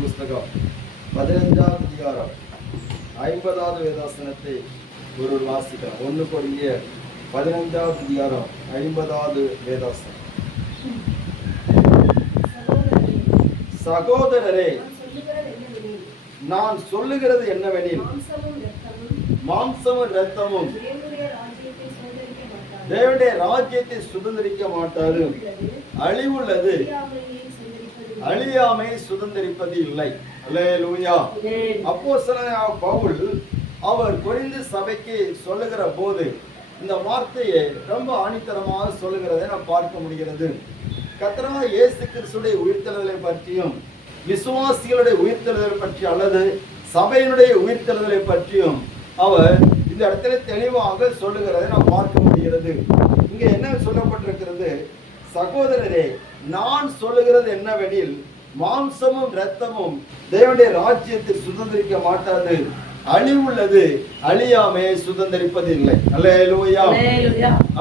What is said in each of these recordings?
புஸ்தகம் 15ஆம் அதிகாரம் 50வது வேதாசனத்தை ஒரு வாசிக்கலாம். 1 கொரிந்தியர் 15ஆம் அதிகாரம் 50வது வேதாசனம். சகோதரரே, நான் சொல்லுகிறது என்னவெனில், மாம்சமும் இரத்தமும் தேவனுடைய ராஜ்யத்தை சுதந்திரிக்க மாட்டாது. அழிவுள்ளது அழியாமை சுதந்திரிப்பது இல்லை. அல்லேலூயா. அப்போஸ்தலனாகிய பவுல் அவர் கொரிந்து சபைக்கு சொல்லுகிற போது இந்த வார்த்தையை ரொம்ப ஆணித்தரமாக சொல்லுகிறதை நாம் பார்க்க முடிகிறது. கர்த்தராகிய இயேசு கிறிஸ்துடைய உயிர்த்தெழுதலை பற்றியும் விசுவாசிகளுடைய உயிர்த்தெழுதலை பற்றி அல்லது சபையினுடைய உயிர்த்தெழுதலை பற்றியும் அவர் இந்த இடத்துல தெளிவாக சொல்லுகிறதை நாம் பார்க்க முடிகிறது. இங்க என்ன சொல்லப்பட்டிருக்கிறது? சகோதரரே, நான் சொல்லுகிறது என்னவெனில், மாம்சமும் இரத்தமும் தேவனுடைய ராஜ்யத்தை சுதந்திரிக்க மாட்டாது. அழிவுள்ளது அழியாமையை சுதந்திரிப்பது இல்லை. அல்லேலூயா.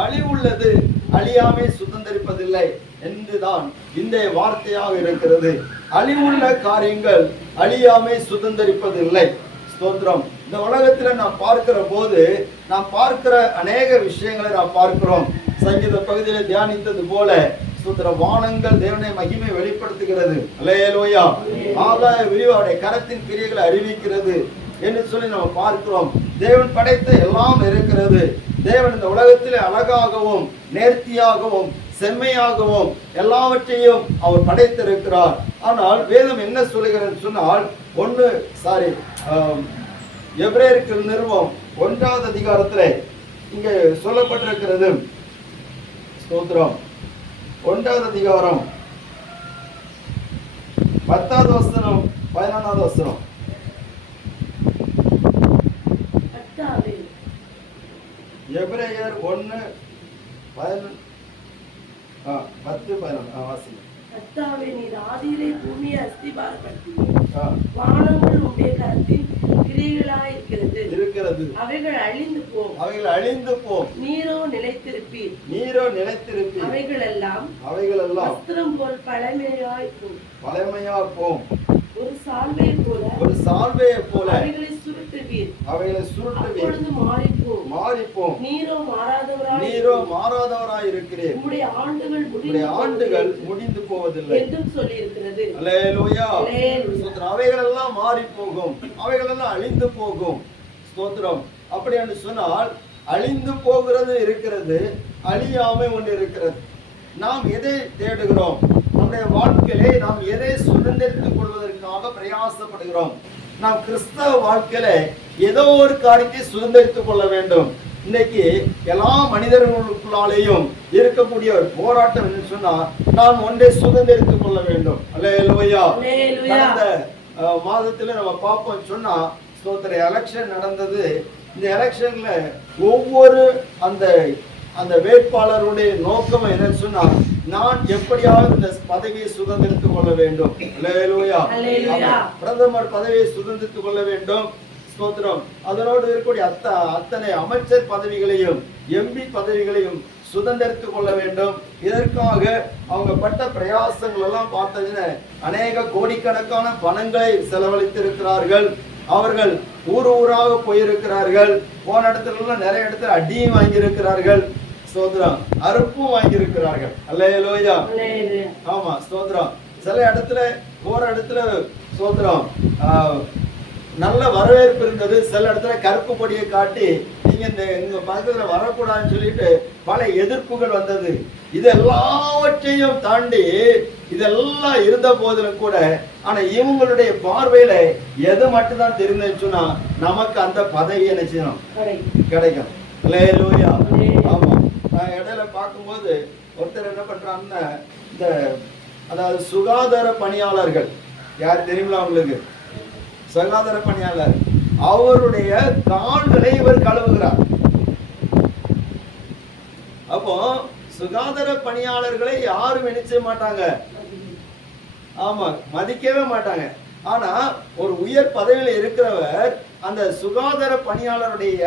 அழிவுள்ளது அழியாமை சுதந்திரிப்பதில்லை என்றுதான் இந்த வார்த்தையாக இருக்கிறது. அழிவுள்ள காரியங்கள் அழியாமை சுதந்திரிப்பதில்லை. ஸ்தோத்திரம். இந்த உலகத்துல நாம் பார்க்கிற போது நாம் பார்க்கிற அநேக விஷயங்களை நாம் பார்க்கிறோம். சங்கீத பகுதியில தியானித்தது போல வானங்கள் தேவனுடைய மகிமை வெளிப்படுத்துகிறது. அல்லேலூயா. ஆகாய விரிவாடைய கரத்தின் கிரியைகளை அறிவிக்கிறது என்று சொல்லி நம்ம பார்க்கிறோம். தேவன் படைத்த எல்லாம் இருக்கிறது. தேவன் இந்த உலகத்திலே அழகாகவும் நேர்த்தியாகவும் செம்மையாகவும் எல்லாவற்றையும் அவர் படைத்திருக்கிறார். ஆனால் வேதம் என்ன சொல்லுகிறது சொன்னால், எபிரேயருக்கு நிருபம் 1வது அதிகாரத்தில் இங்க சொல்லப்பட்டிருக்கிறது. ஸ்தோத்திரம். 1வது அதிகாரம் 10வது வசனம் 11வது வசனம். எபிரேயர் 1:10-11 வாசிங்க. கர்த்தாவே, நீர் ஆதியிலே பூமியை அஸ்திபாரப்படுத்தினீர். வானங்கள் உம்முடைய கரத்தின் கிரியைகளாயிருக்கிறது. அவைகள் அழிந்து போம். நீரோ நிலைத்திருப்பீர். அவைகள் எல்லாம் வஸ்திரம் போல் பழமையாய் போம். ஒரு சால்வையை போல அவைகளை சுருட்டுவீர். அப்பொழுது மாறிப்போம். நீரோ மாறாதவராய் இருக்கிறீர். உம்முடைய ஆண்டுகள் முடிந்து போவதில்லை என்றும் சொல்லி இருக்கிறது. அல்லேலூயா. அவைகள் எல்லாம் மாறி போகும், அவைகள் எல்லாம் அழிந்து போகும். ஸ்தோத்திரம். அப்படி என்று சொன்னால் அழிந்து போகிறது இருக்கிறது, அழியாமை ஒன்று இருக்கிறது. நாம் எதை தேடுகிறோம்? நம்முடைய வாழ்க்கையிலே நாம் எதை சுதந்திரித்துக் கொள்வதற்காக பிரயாசப்படுகிறோம்? நாம் கிறிஸ்தவ வாழ்க்கையில ஏதோ ஒரு காரியத்தை சுதந்திரித்துக் கொள்ள வேண்டும். இன்னைக்கு எல்லா மனிதர்களுக்குள்ளாலேயும் இருக்கக்கூடிய ஒரு போராட்டம் என்று சொன்னா, நாம் ஒன்றை சுதந்திரித்துக் கொள்ள வேண்டும். அல்லேலூயா. கடந்த மாதத்துல நம்ம பார்ப்போம் சொன்னா, எலெக்ஷன் நடந்தது. இந்த எலெக்ஷன்ல ஒவ்வொரு அந்த வேட்பாளருடைய நோக்கம் என்னன்னு சொன்னா, நான் எப்படியாவது இந்த பதவியை சுதந்திரித்துக் கொள்ள வேண்டும். அல்லேலூயா. பிரதமர் பதவியை சுதந்திரித்துக் கொள்ள வேண்டும். ஸ்தோத்திரம். அதனோடு இருக்கக்கூடிய அத்தனை அமைச்சர் பதவிகளையும் எம்பி பதவிகளையும் சுதந்திரித்துக் கொள்ள வேண்டும். இதற்காக அவங்க பட்ட பிரயாசங்கள் எல்லாம் பார்த்ததுன்னு அநேக கோடிக்கணக்கான பணங்களை செலவழித்திருக்கிறார்கள். அவர்கள் ஊராக போயிருக்கிறார்கள். போன இடத்துல நிறைய இடத்துல அடியும் வாங்கியிருக்கிறார்கள். ஸ்தோத்திரம். அறுப்பும் வாங்கியிருக்கிறார்கள். அல்லேலூயா. ஆமா, ஸ்தோத்திரம். சில இடத்துல போற இடத்துல ஸ்தோத்திரம் நல்ல வரவேற்பு இருந்தது. சில இடத்துல கருப்பு கொடியை காட்டி நீங்க இந்த பக்கத்துல வரக்கூடாதுன்னு சொல்லிட்டு பல எதிர்ப்புகள் வந்தது. இதெல்லாவற்றையும் தாண்டி இதெல்லாம் இருந்த போதிலும் கூட, ஆனா இவங்களுடைய பார்வையில எது மட்டும் தான் தெரிஞ்சுன்னா, நமக்கு அந்த பதவி என்ன செய்யணும், கிடைக்கும். அல்லேலூயா. ஆமா, நான் இடையில பார்க்கும்போது ஒருத்தர் என்ன பண்றாங்கன்னா, அதாவது சுகாதார பணியாளர்கள் யார் தெரியுங்களா உங்களுக்கு? சுகாதார பணியாளர், அவருடைய கால்களை இவர் கழுவுகிறார். அப்போ சுகாதார பணியாளர்களை யாரும் நினைச்ச மாட்டாங்க, ஆமா மதிக்கவே மாட்டாங்க. ஆனா ஒரு உயர் பதவியில இருக்கிறவர் அந்த சுகாதார பணியாளருடைய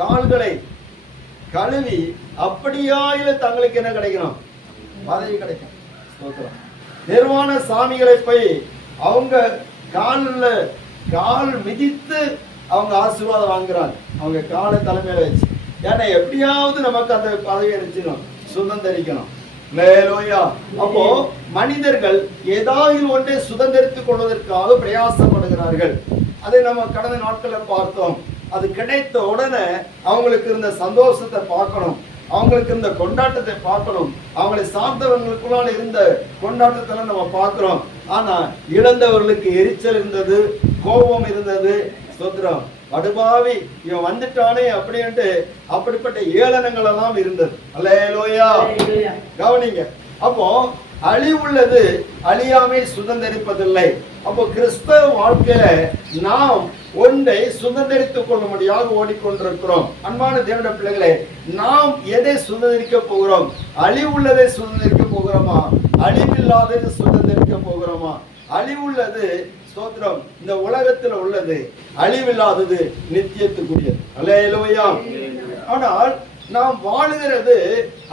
கால்களை கழுவி அப்படியாயில தங்களுக்கு என்ன கிடைக்கணும், பதவி கிடைக்கும். நிர்வாண சாமிகளை போய் அவங்க கால் மிதித்து அவங்க ஆசீர்வாதம் வாங்குறாங்க, அவங்க காலை தலைமையில வச்சு. ஏன்னா எப்படியாவது நமக்கு அந்த பதவி நினைச்சிடும், சுதந்திரிக்கணும். அப்போ மனிதர்கள் ஏதாவது ஒன்றை சுதந்திரித்துக் கொள்வதற்காக பிரயாசப்படுகிறார்கள். அதை நம்ம கடந்த நாட்கள்ல பார்த்தோம். அது கிடைத்த உடனே அவங்களுக்கு இருந்த சந்தோஷத்தை பார்க்கணும், அவங்களுக்கு இருந்த கொண்டாட்டத்தை பார்க்கணும், அவங்களை சார்ந்தவர்களுக்குள்ளால இருந்த கொண்டாட்டத்தை நம்ம பார்க்கிறோம். ஆனா இழந்தவர்களுக்கு எரிச்சல் இருந்தது, கோபம் இருந்தது. ஸ்தோத்திரம். படுபாவி இவன் வந்துட்டானே அப்படின்ட்டு அப்படிப்பட்ட ஏளனங்கள் எல்லாம் இருந்தது. அல்லேலூயா. கவனிங்க. அப்போ அழிவுள்ளது அழியாமை சுதந்திரிப்பதில்லை. அப்போ கிறிஸ்தவ வாழ்க்கையில நாம் ஒன்றை சுதந்திரித்துக் கொள்ளும்படியாக ஓடிக்கொண்டிருக்கிறோம். அன்பான தேவனுடைய பிள்ளைகளே, நாம் எதை சுதந்திரிக்க போகிறோம்? அழிவுள்ளதை சுதந்திரிக்க போகிறோமா, அழிவில்லாததை சுதந்திரிக்க போகிறோமா? அழிவுள்ளது ஸ்தோத்திரம் இந்த உலகத்தில் உள்ளது, அழிவில்லாதது நித்தியத்துக்குரியது. அல்லேலூயா. ஆனால் நாம் வாழுகிறது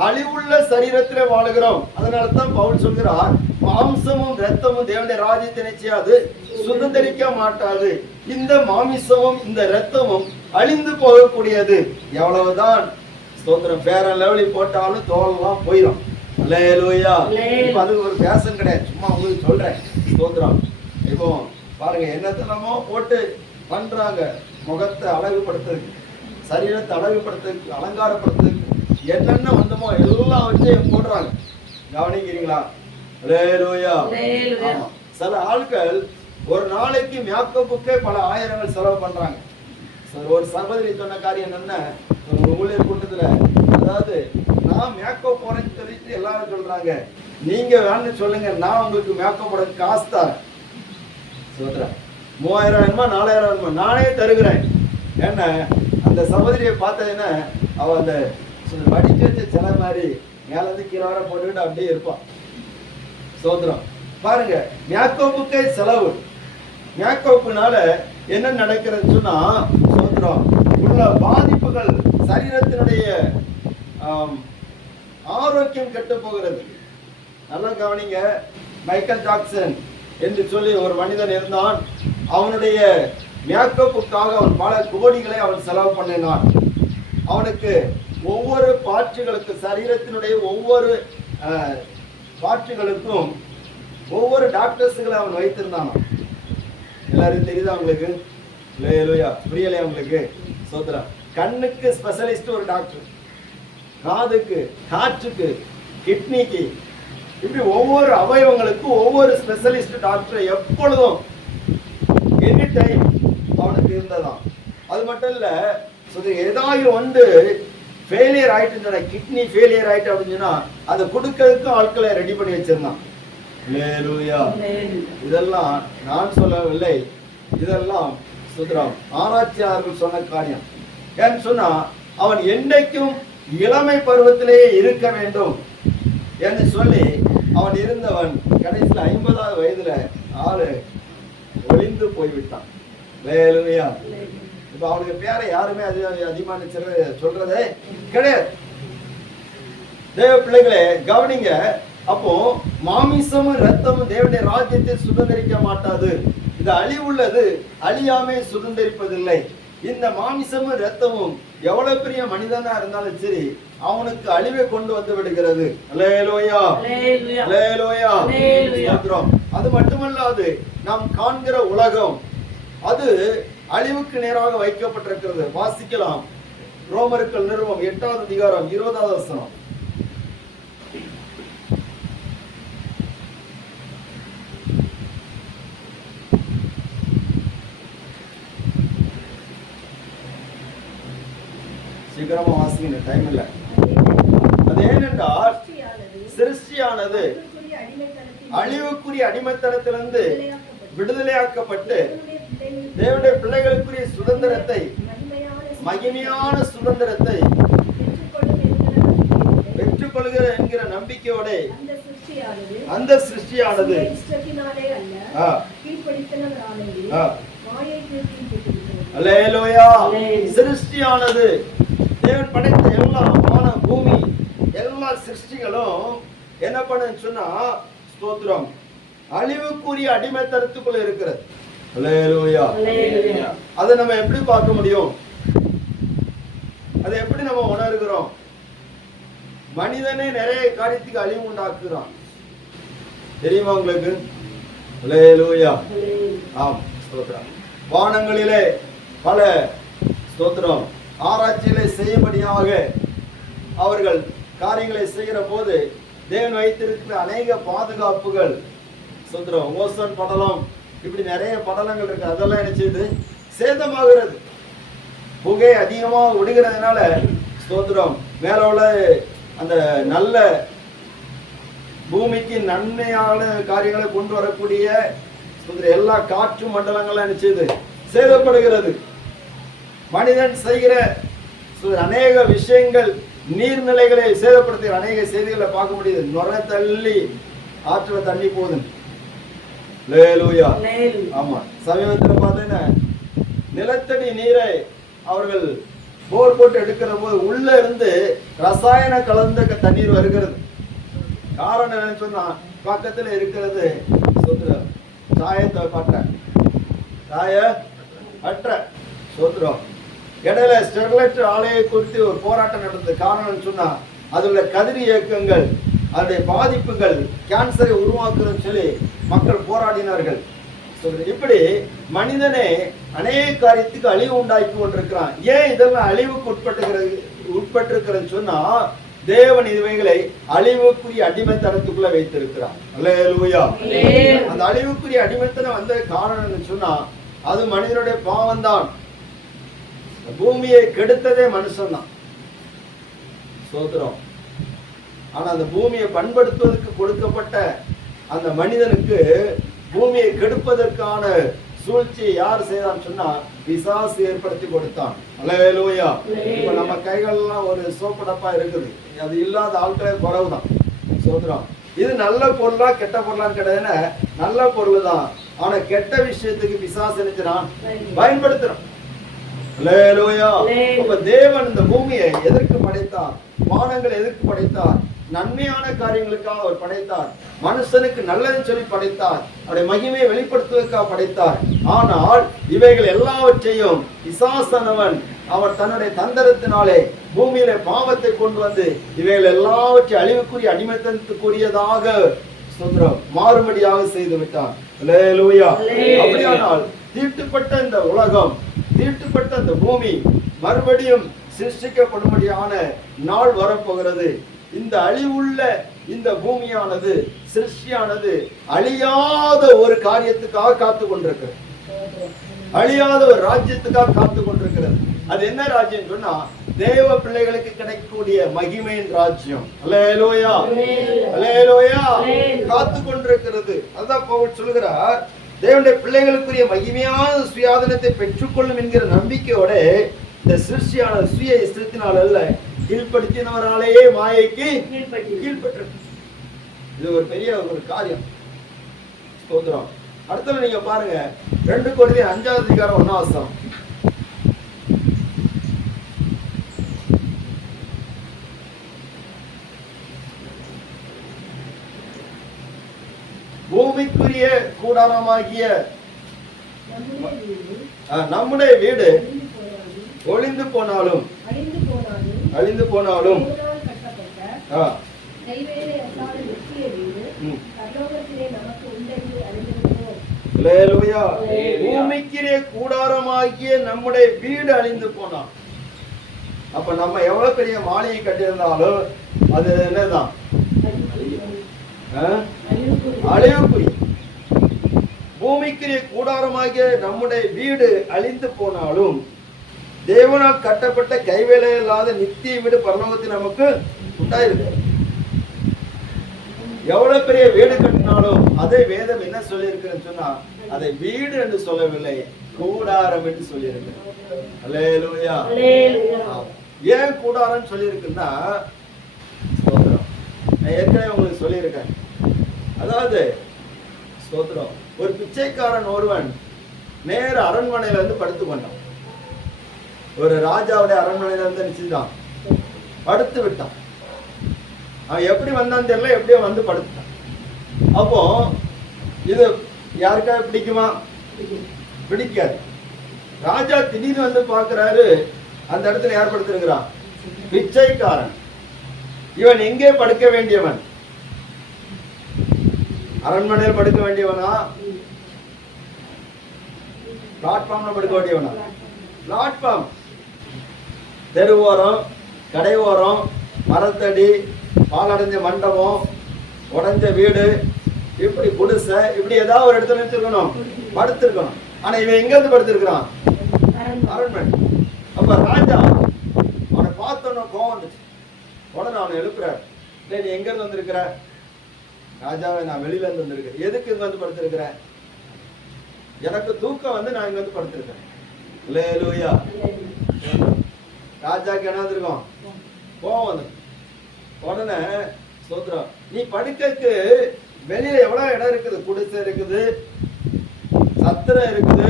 அழிவுள்ள சரீரத்திலே வாழுகிறோம். அதனால தான் பவுல் சொல்கிறார், மாம்சமும் இரத்தமும் தேவனுடைய ராஜ்யத்தை நிச்சயாது சுதந்திரிக்க மாட்டாது. இந்த மாமிசமும் இந்த இரத்தமும் அழிந்து போகக்கூடியது. எவ்வளவுதான் ஸ்தோத்திரம் பேர லெவலி போட்டாலும் தோலெல்லாம் போயிடும். அல்லேலூயா. அது ஒரு பேஷன் கிடையாது, சும்மா உங்களுக்கு சொல்றேன். ஸ்தோத்திரம். இப்போ பாருங்க, என்னத்தனமோ போட்டு பண்றாங்க, முகத்தை அழகுபடுத்துறதுக்கு, சரீரத்தை அழகுபடுத்துறதுக்கு, அலங்காரப்படுத்துறதுக்கு என்னென்ன வந்தமோ எல்லாம் வச்சு போடுறாங்க. கவனிக்கிறீங்களா? அல்லேலூயா. ஆமா, சில ஆட்கள் ஒரு நாளைக்கு மேக்கப்புக்கே பல ஆயிரங்கள் செலவு பண்றாங்க. ஒரு சகோதரி சொன்ன காரியம் என்னன்னா, ஒரு ஊழியர் கூட்டத்துல, அதாவது நான் மேக்கப் போறேன்னு சொல்லிட்டு எல்லாரும் சொல்றாங்க, நீங்க வேணும்னு சொல்லுங்க, நான் உங்களுக்கு மேக்கப் போட காசு தரேன். 3000 வேணுமா 4000 வேணுமா நானே தருகிறேன். ஏன்னா அந்த சகோதரியை பார்த்ததுன்னா அவ அந்த படிக்க வச்ச சில மாதிரி மேல இருந்து கீழே வர போட்டுக்கிட்டு அப்படியே இருப்பான். சோதரம் பாருங்க, மேக்கப்புக்கே செலவு. மேக்கப்புனால என்ன நடக்கிறதுன்னு சொன்னா, சோதரம் உள்ள பாதிப்புகள், சரீரத்தினுடைய ஆரோக்கியம் கெட்டு போகிறது. நல்லா கவனிங்க. மைக்கேல் ஜாக்சன் என்று சொல்லி ஒரு மனிதன் இருந்தான். அவனுடைய மேக்கப்புக்காக அவன் பல கோடிகளை அவன் செலவு பண்ணினான். அவனுக்கு ஒவ்வொரு பாட்சிகளுக்கு, சரீரத்தினுடைய ஒவ்வொரு பாட்சிகளுக்கும் ஒவ்வொரு டாக்டர்ஸுகளை அவன் வைத்திருந்தான். எல்லாரும் தெரியுதா உங்களுக்கு? புரியலையா உங்களுக்கு? சோத்ரா. கண்ணுக்கு ஸ்பெஷலிஸ்ட் ஒரு டாக்டர், காதுக்கு, காற்றுக்கு, கிட்னிக்கு, இப்படி ஒவ்வொரு அவயவங்களுக்கும் ஒவ்வொரு ஸ்பெஷலிஸ்ட் டாக்டர் எப்பொழுதும் எனி டைம் அவனுக்கு இருந்ததான். அது மட்டும் இல்ல, ஏதாவது ஒன்று ஃபெயிலியர் ஆயிட்டு சொன்னா, கிட்னி ஃபெயிலியர் ஆயிட்டு அப்படின்னு சொன்னா அதை கொடுக்கறதுக்கும் ஆட்களை ரெடி பண்ணி வச்சிருந்தான். இதெல்லாம் நான் சொல்லவில்லை, இதெல்லாம் சுதரம் ஆராய்ச்சியாளர்கள் சொன்ன காரியம். ஏன்னு சொன்னா, அவன் என்றைக்கும் இளமை பருவத்திலேயே இருக்க வேண்டும் என்று சொல்லி அவன் இருந்தவன் கடைசியில் 50வது வயதுல ஆளு ஒளிந்து போய்விட்டான். இப்ப அவனுக்கு பேரை யாருமே அதிகமான சொல்றதே கிடையாது. தேவ பிள்ளைகளே கவனிங்க. அப்போ மாமிசமும் இரத்தமும் தேவனுடைய ராஜ்யத்தை சுதந்திரிக்க மாட்டாது. இது அழிவுள்ளது, அழியாமை சுதந்திரிப்பதில்லை. இந்த மாமிசமும் இரத்தமும் எவ்வளவு பெரிய மனிதனா இருந்தாலும் சரி, அவனுக்கு அழிவை கொண்டு வந்து விடுகிறது. அல்லேலூயா, அல்லேலூயா. அது மட்டுமல்லாது நாம் காண்கிற உலகம் அது அழிவுக்கு நேராக வைக்கப்பட்டிருக்கிறது. வாசிக்கலாம். ரோமர்கள் நிறுவம் 8வது அதிகாரம் 20வது வசனம். சீக்கிரமா வாசிங்க, டைம் இல்ல. அது ஏனென்றால் சிருஷ்டியானது அழிவுக்குரிய அடிமைத்தனத்திலிருந்து விடுதலையாக்கப்பட்டு தேவனுடைய பிள்ளைகளுக்குரிய சுதந்திரத்தை, மகிமையான சுதந்திரத்தை ஏற்றுக்கொள்கிற என்கிற நம்பிக்கையோட அந்த சிருஷ்டியானது இஷ்டத்தினாலே அல்ல, ஆ, கீழ்ப்படித்தனராலேயே ஆ, மாயைக்கு கீழ்ப்பட்டிருக்கிறது. அல்லேலூயா. சிருஷ்டியானது தேவன் படைத்த எல்லா வான பூமி எல்லா சிருஷ்டிகளும் என்ன பண்ணுன்னு சொன்னா ஸ்தோத்திரம் அழிவுக்குரிய அடிமைத்தனத்துக்குள்ள இருக்கிறது. அல்லேலூயா. அதை நம்ம எப்படி பார்க்க முடியும்? அதை எப்படி நம்ம உணர்கிறோம்? மனிதனே நிறைய காரியத்துக்கு அழிவு உண்டாக்குறான், தெரியுமா உங்களுக்கு? அல்லேலூயா. ஆம், ஸ்தோத்திரம். வானங்களிலே பல ஸ்தோத்திரம் ஆராய்ச்சிகளை செய்யும்படியாக அவர்கள் காரியங்களை செய்கிற போது தேவன் வைத்திருக்கிற அநேக பாதுகாப்புகள், ஸ்தோத்திரம், ஓசோன் படலம், இப்படி நிறைய படலங்கள் இருக்கு. அதெல்லாம் என்ன செய்யுது? சேதமாகிறது. புகை அதிகமாக விடுகிறதுனால ஸ்தோத்திரம் மேல உள்ள அந்த நல்ல பூமிக்கு நன்மையான காரியங்களை கொண்டு வரக்கூடிய எல்லா காற்று மண்டலங்களும் என்ன செய்யுது? சேதப்படுகிறது. மனிதன் செய்கிற அநேக விஷயங்கள் நீர்நிலைகளை சேதப்படுத்துகிற அநேக செய்திகளை பார்க்க முடியுது. நுரை தள்ளி ஆற்றுல தண்ணி போகுது. ஆமா, சமீபத்துல பார்த்தீங்கன்னா நிலத்தடி நீரை அவர்கள் போர் போட்டு எடுக்கிற போது உள்ள இருந்து ரசாயன கலந்த தண்ணீர் வருகிறது. காரணம் என்னன்னு சொன்னா பக்கத்துல இருக்கிறது சாயத்தை பற்ற சோத்திரம். இடையில ஸ்டெர்லைட் ஆலையை குறித்து ஒரு போராட்டம் நடந்தது. காரணம் சொன்னா அதுல கதிர் இயக்கங்கள், அதனுடைய பாதிப்புகள் கேன்சரை உருவாக்குறதுன்னு சொல்லி மக்கள் போராடினார்கள். இப்படி மனிதனே அநேக காரியத்துக்கு அழிவு உண்டாக்கி கொண்டிருக்கிறான். ஏன் இதெல்லாம் அழிவுக்கு உட்பட்டிருக்கிறது சொன்னா தேவன் இவைகளை அழிவுக்குரிய அடிமைத்தனத்துக்குள்ள வைத்திருக்கிறான். அல்லேலூயா. அந்த அழிவுக்குரிய அடிமைத்தனம் வந்த காரணம் சொன்னா அது மனிதனுடைய பாவம் தான். பூமியை கெடுத்ததே மனுஷன் தான். சோத்திரம். ஆனா அந்த பூமியை பண்படுத்துவதற்கு கொடுக்கப்பட்ட அந்த மனிதனுக்கு பூமியை கெடுப்பதற்கான சூழ்ச்சியை யார் செய்தான்னு சொன்னா பிசாசு ஏற்படுத்தி கொடுத்தான். அல்லேலூயா. இப்ப நம்ம கைகள்லாம் ஒரு சோப்பு டப்பா இருக்குது, அது இல்லாத ஆட்களே குறவுதான். சோத்திரம். இது நல்ல பொருளா கெட்ட பொருளான்னு கிடையாதுன்னா நல்ல பொருள் தான். ஆனா கெட்ட விஷயத்துக்கு பிசாசு நினைச்சான் பயன்படுத்துறான். அல்லேலூயா. அப்ப தேவன் இந்த பூமியை எதற்கு படைத்தார்? வானங்களை எதற்கு படைத்தார்? நன்மையான காரியங்களுக்காக அவர் படைத்தார். மனுஷனுக்கு நல்லதுன்னு சொல்லி படைத்தார். அவருடைய மகிமையை வெளிப்படுத்துவதற்காக படைத்தார். ஆனால் இவைகள் எல்லாவற்றையும் பிசாசானவன் அவர் தன்னுடைய தந்திரத்தினாலே பூமியில பாவத்தை கொண்டு வந்து இவைகள் எல்லாவற்றையும் அழிவுக்குரிய அடிமைத்தனத்துக்குரியதாக மாறுபடியாக செய்து விட்டார். அல்லேலூயா. அப்படியானால் தீட்டுப்பட்ட இந்த உலகம், தீட்டுப்பட்ட இந்த பூமி மறுபடியும் சிருஷ்டிக்கப்படும்படியான நாள் வரப்போகிறது. இந்த அழிவுள்ள இந்த பூமியானது, சிருஷ்டியானது அழியாத ஒரு காரியத்துக்காக காத்து கொண்டிருக்கிறது. அழியாத ஒரு ராஜ்யத்துக்காக காத்து கொண்டிருக்கிறது. அது என்ன ராஜ்யம் சொன்னா தேவ பிள்ளைகளுக்கு கிடைக்கக்கூடிய மகிமையின் ராஜ்யம். அல்லேலூயா. அல்லேலூயா. காத்து கொண்டிருக்கிறது. அதான் பவுல் சொல்கிறார், தேவனுடைய பிள்ளைகளுக்குரிய மகிமையான சுயாதனத்தை பெற்றுக்கொள்ளும் என்கிற நம்பிக்கையோட இந்த சிருஷ்டியான சுய இஷ்டத்தினால் அல்ல, கீழ்ப்படுத்தினவராலேயே மாயைக்கு கீழ்பற்று. இது ஒரு பெரிய ஒரு காரியம். ஸ்தோத்திரம். அடுத்தது நீங்க பாருங்க 2 கொரிந்தியர் 5வது அதிகாரம் 1வது வசனம். பூமிக்குரிய கூடாரமாகிய நம்முடைய வீடு ஒளிந்து போனாலும் அழிந்து போனாலும் பூமிக்குரிய கூடாரமாகிய நம்முடைய வீடு அழிந்து போனான். அப்ப நம்ம எவ்வளவு பெரிய மாளிகை கட்டியிருந்தாலும் அது என்னதான் அழிவுக்குரிய. பூமிக்குரிய கூடாரமாகிய நம்முடைய வீடு அழிந்து போனாலும் தேவனால் கட்டப்பட்ட கைவேலை இல்லாத நித்திய வீடு பரலோகத்தில் நமக்கு உண்டாயிருக்கு. எவ்வளவு பெரிய வீடு கட்டினாலும் அதே வேதம் என்ன சொல்லி இருக்குன்னு சொன்னா அதை வீடு என்று சொல்லவில்லை, கூடாரம் என்று சொல்லி இருக்கு. அல்லேலூயா. ஏன் கூடாரம் சொல்லி இருக்குன்னா நான் ஏற்கனவே உங்களுக்கு சொல்லியிருக்கேன். அதாவது ஸ்தோத்திரம், ஒரு பிச்சைக்காரன் ஒருவன் நேர அரண்மனையில இருந்து படுத்து கொண்டான். ஒரு ராஜாவுடைய அரண்மனையில இருந்து நிச்சயிதான் படுத்து விட்டான். அவன் எப்படி வந்தான்னு தெரியல, எப்படியோ வந்து படுத்துட்டான். அப்போ இது யாருக்காவது பிடிக்குமா? பிடிக்காது. ராஜா திடீர்னு வந்து பார்க்கிறாரு, அந்த இடத்துல யார் படுத்திருக்கிறான்? பிச்சைக்காரன். இவன் எங்கே படுக்க வேண்டியவன்? அரண்மனையில் படுக்க வேண்டியவனா? பிளாட்ஃபார்ம்ல படுக்க வேண்டியவனா? பிளாட்ஃபார்ம். தெரு ஓரம், கடை ஓரம், மரத்தடி, பாலடைஞ்ச மண்டபம், உடைஞ்ச வீடு, இப்படி குடிசை, இப்படி ஏதாவது ஒரு இடத்துல நிறுத்திருக்கணும், படுத்திருக்கணும். ஆனா இவன் எங்க இருந்து படுத்திருக்கிறான்? அரண்மனை. அப்ப ராஜா அவனை பார்த்தோன்னு கோவம் வந்துச்சு. உடனே அவனை எழுப்புறார். நீ எங்க இருந்து வந்திருக்கிற? ராஜாவை, நான் வெளியில இருந்து வந்திருக்கேன். எதுக்கு இங்க வந்து படுத்திருக்கிற? எனக்கு தூக்கம் வந்து நான் இங்க வந்து படுத்திருக்கேன். அல்லேலூயா. ராஜாக்கு என்ன வந்திருக்கோம்? கோவம் வந்து. உடனே ஸ்தோத்திரம், நீ படுக்கைக்கு வெளியில எவ்வளவு இடம் இருக்குது? குடிசை இருக்குது, சத்திரம் இருக்குது,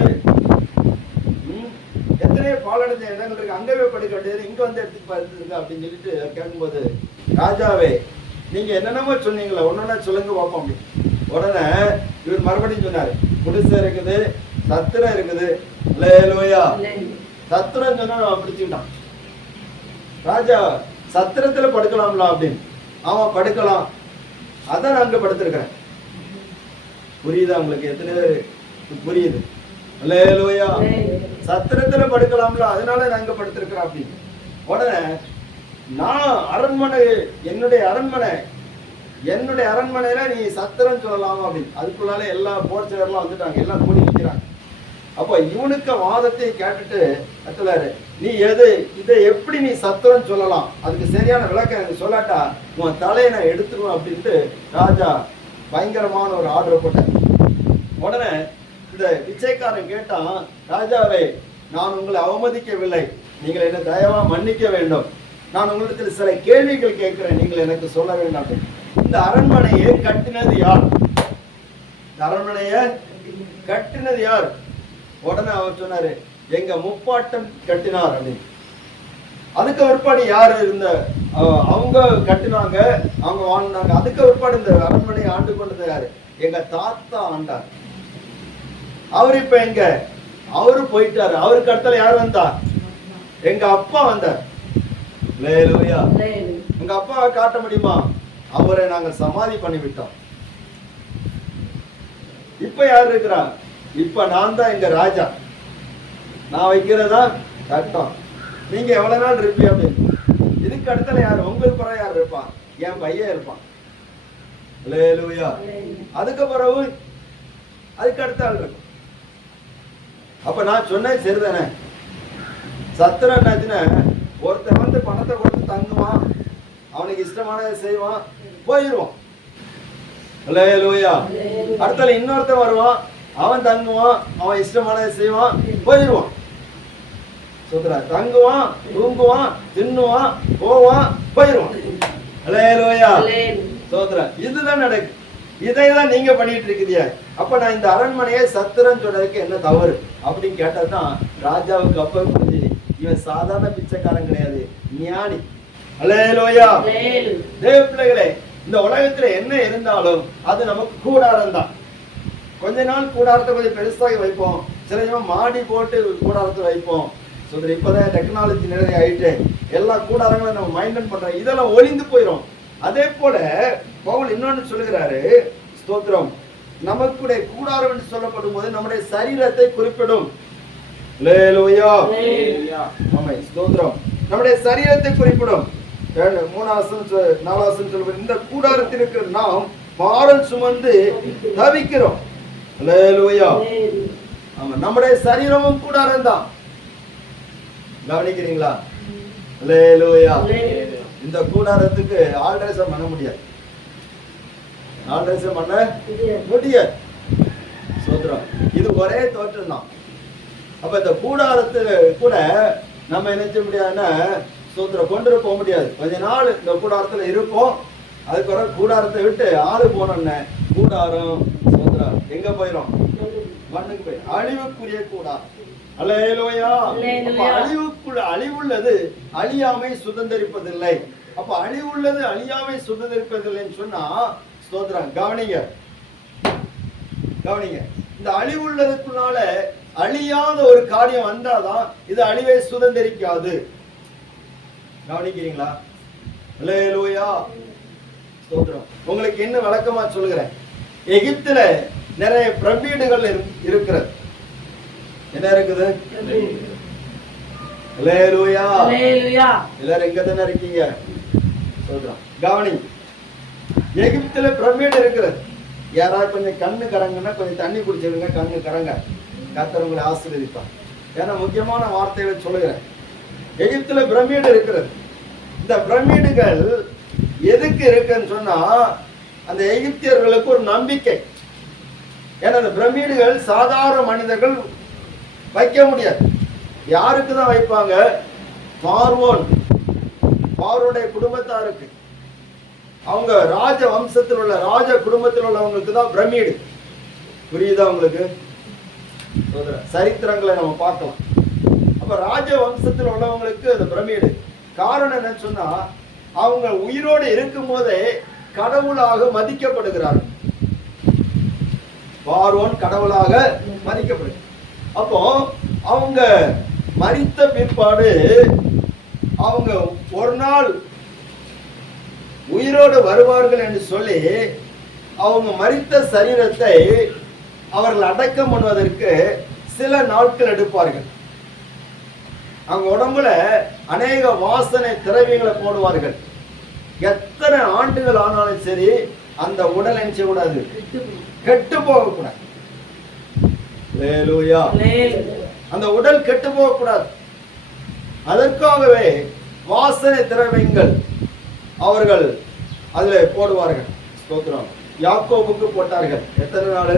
எத்தனையோ பாலடைஞ்ச இடங்கள் இருக்கு, அங்கவே படுக்க வேண்டியது, இங்க வந்து எடுத்து படுத்துருங்க அப்படின்னு சொல்லிட்டு கேட்கும்போது, ராஜாவே நீங்க என்னென்னமோ சொன்னீங்களா, ஒன்னொன்னா சொல்லுங்க பார்ப்போம் அப்படி. உடனே இவர் மறுபடியும் சொன்னாரு, குடிசை இருக்குது, சத்திரம் இருக்குது. அல்லேலூயா. சத்திரம் சொன்னா அவன் பிடிச்சுக்கிட்டான். ராஜா, சத்திரத்துல படுக்கலாம்ல அப்படின்னு. அவன் படுக்கலாம், அதான் நான் அங்க படுத்திருக்கிறேன். புரியுதா உங்களுக்கு? எத்தனை பேர் புரியுது? அல்லேலூயா. சத்திரத்துல படுக்கலாம்ல, அதனால நான் அங்க படுத்திருக்கிறேன் அப்படின்னு. உடனே நான் அரண்மனை, என்னுடைய அரண்மனையில நீ சத்திரம் சொல்லலாமா அப்படின்னு. அதுக்குள்ளால எல்லா போர்ச்சவர்லாம் வந்துட்டாங்க, எல்லாம் கூடி நிற்கிறாங்க. அப்போ இவனுக்கு வாதத்தை கேட்டுட்டு கத்துறாரு, நீ இதை எப்படி நீ சத்திரம் சொல்லலாம்? அதுக்கு சரியான விளக்கம் எனக்கு சொல்லாட்டா உன் தலையை நான் எடுத்துருவேன் அப்படின்ட்டு ராஜா பயங்கரமான ஒரு ஆர்டர் போட்டார். உடனே இந்த பிச்சைக்காரன் கேட்டான், ராஜாவே நான் உங்களை அவமதிக்கவில்லை, நீங்கள் என்ன தயவா மன்னிக்க வேண்டும். நான் உங்களுக்கு சில கேள்விகள் கேட்கிறேன், நீங்கள் எனக்கு சொல்ல வேண்டும் அப்படின்னு. இந்த அரண்மனையை கட்டினது யார்? இந்த அரண்மனையை கட்டினது யார்? உடனே அவர் சொன்னாரு, எங்க முப்பாட்டன் கட்டினார் அப்படின்னு. அதுக்கு ஒருபாடு யாரு இருந்த, அவங்க கட்டினாங்க, அவங்க வாழ்ந்தாங்க. அதுக்கு ஒருபாடு இந்த அரண்மனையை ஆண்டு கொண்டது யாரு? எங்க தாத்தா ஆண்டார். அவரு இப்ப எங்க? அவரு போயிட்டாரு. அவருக்கு அடுத்த யார் வந்தா? எங்க அப்பா வந்தார். எங்க அப்பாவை காட்ட முடியுமா? அவரை நாங்கள் சமாதி பண்ணிவிட்டோம். இப்ப யார் இருக்கிறா? இப்ப நான் தான் எங்க ராஜா. நான் வைக்கிறதா சட்டம். நீங்க எவ்வளவு நாள் இருப்பீ அப்படின்னு. இதுக்கு அடுத்த யாரு? உங்களுக்கு பிறகு யார் இருப்பான்? என் பையன் இருப்பான். அல்லேலூயா. அதுக்கு பிறகு அதுக்கு அடுத்த ஆள் இருக்கும். அப்ப நான் சொன்னேன் சரிதானே? சத்திரம் என்னாச்சுன்னா, ஒருத்தன் வந்து பணத்தை கொடுத்து தங்குவான், அவனுக்கு இஷ்டமானதை செய்வான், போயிடுவான். அல்லேலூயா. அடுத்த இன்னொருத்தன் வருவான், அவன் தங்குவான், அவன் இஷ்டமானதை செய்வான், போயிடுவான். தங்குவான், தூங்குவான், தின்னுவான், போவான், போயிடுவான். அல்லேலூயா. சோதரன், இதுதான் நடக்கு. இதைதான் நீங்க பண்ணிட்டு இருக்கிறீங்க. அப்ப நான் இந்த அரண்மனையை சத்திரம் சொல்றதுக்கு என்ன தவறு அப்படின்னு கேட்டதான் ராஜாவுக்கு அப்ப புரிஞ்சு, இவன் சாதாரண பிச்சைக்காரன் கிடையாது, ஞானி. அல்லேலூயா. தேவ பிள்ளைகளே, இந்த உலகத்துல என்ன இருந்தாலும் அது நமக்கு கூடாரம் தான். கொஞ்ச நாள் கூடாரத்தை கொஞ்சம் பெருசாகி வைப்போம், சில நேரம் மாடி போட்டு கூடாரத்தை வைப்போம். சொல்ற இப்பதான் டெக்னாலஜி நிறைய ஆயிட்டு எல்லா கூடாரங்களும் நம்ம மைண்டன் பண்றோம், இதெல்லாம் ஒளிந்து போயிடும். அதே போல பவுல் இன்னொன்னு சொல்லுகிறாரு, ஸ்தோத்திரம், நமக்குடைய கூடாரம் என்று சொல்லப்படும் போது நம்முடைய சரீரத்தை குறிப்பிடும். அல்லேலூயா. ஆமென். ஸ்தோத்திரம், நம்முடைய சரீரத்தை குறிப்பிடும். 3 4 சொல்லுவது, இந்த கூடாரத்தில் இருக்கிற நாம் பாரம் சுமந்து தவிக்கிறோம். அல்லேலூயா. ஆமா, நம்முடைய சரீரமும் கூடாரம் தான். கவனிக்கிறீங்களா? அல்லேலூயா. இந்த கூடாரத்துக்கு ஆல்ட்ரேஷன் பண்ண முடியாது, ஆல்ட்ரேஷன் பண்ண முடியாது. சோத்ரம், இது ஒரே தோற்றம் தான். அப்ப இந்த கூடாரத்துல கூட நம்ம என்ன செய்ய முடியாதுன்னா, சோத்ரம் கொண்டு போக முடியாது. கொஞ்ச நாள் இந்த கூடாரத்துல இருப்போம், அதுக்கு பிறகு கூடாரத்தை விட்டு ஆளு போனோன்னே கூடாரம் ஸ்தோத்திரம் எங்க போயிடும்? மண்ணுக்கு போய் அழிவுக்குரிய கூடாரம். அல்லேலூயா. அப்ப அழிவுள்ளது அழியாமை சுதந்தரிப்பதில்லை. அப்ப அழிவுள்ளது அழியாமை சுதந்தரிப்பதில்லைன்னு சொன்னா ஸ்தோத்திரம் கவனிங்க. இந்த அழிவுள்ளதுக்குள்ளால அழியாத ஒரு காரியம் வந்தாதான் இது அழிவை சுதந்தரிக்காது. கவனிக்கிறீங்களா? அல்லேலூயா. ஸ்தோத்திரம். உங்களுக்கு என்ன விளக்கமா சொல்லுகிறேன். எகிப்துல நிறைய பிரமிடுகள் இருக்கிறது. என்ன இருக்குது? அல்லேலூயா. எல்லாரும் எங்க தானே இருக்கீங்க? சொல்றோம் கவனி. எகிப்துல பிரமிடு இருக்கிறது. யாராவது கொஞ்சம் கண்ணு கரங்கன்னா கொஞ்சம் தண்ணி குடிச்சிருங்க, கண்ணு கரங்க. கர்த்தர் உங்களை ஆசீர்வதிப்பார். ஏன்னா முக்கியமான வார்த்தைகளை சொல்லுகிறேன். எகிப்துல பிரமிடு இருக்கிறது. இந்த பிரமிடுகள் எதுக்கு இருக்குன்னு சொன்னா அந்த எகிப்தியர்களுக்கு ஒரு நம்பிக்கை. ஏன்னா அந்த பிரமிடுகள் சாதாரண மனிதர்கள் வைக்க முடியாது. யாருக்கு தான் வைப்பாங்க? பார்வோனுடைய குடும்பத்தாருக்கு, அவங்க ராஜ வம்சத்தில் உள்ள ராஜ குடும்பத்தில் உள்ளவங்களுக்கு தான் பிரமிடு. புரியுதா உங்களுக்கு? சரித்திரங்களை நம்ம பார்க்கலாம். அப்ப ராஜ வம்சத்தில் உள்ளவங்களுக்கு அந்த பிரமிடு. காரணம் என்னன்னு சொன்னா அவங்க உயிரோடு இருக்கும் போதே கடவுளாக மதிக்கப்படுகிறார்கள். பார்வோன் கடவுளாக மதிக்கப்படுகிறார். அப்போ அவங்க மரித்த பிற்பாடு அவங்க ஒரு நாள் உயிரோடு வருவார்கள் என்று சொல்லி அவங்க மரித்த சரீரத்தை அவர்கள் அடக்கம் பண்ணுவதற்கு சில நாட்கள் எடுப்பார்கள். அவங்க உடம்புல அநேக வாசனை திரவியங்களை போடுவார்கள். எத்தனை ஆண்டுகள் ஆனாலும் சரி அந்த உடல் என்ன செய்யக்கூடாது? கெட்டு போகக்கூடாது. அந்த உடல் கெட்டு போகக்கூடாது. அதற்காகவே வாசனை திரவியங்கள் அவர்கள் அதுல போடுவார்கள். ஸ்தோத்திரம். யாக்கோபுக்கு போட்டார்கள். எத்தனை நாள்?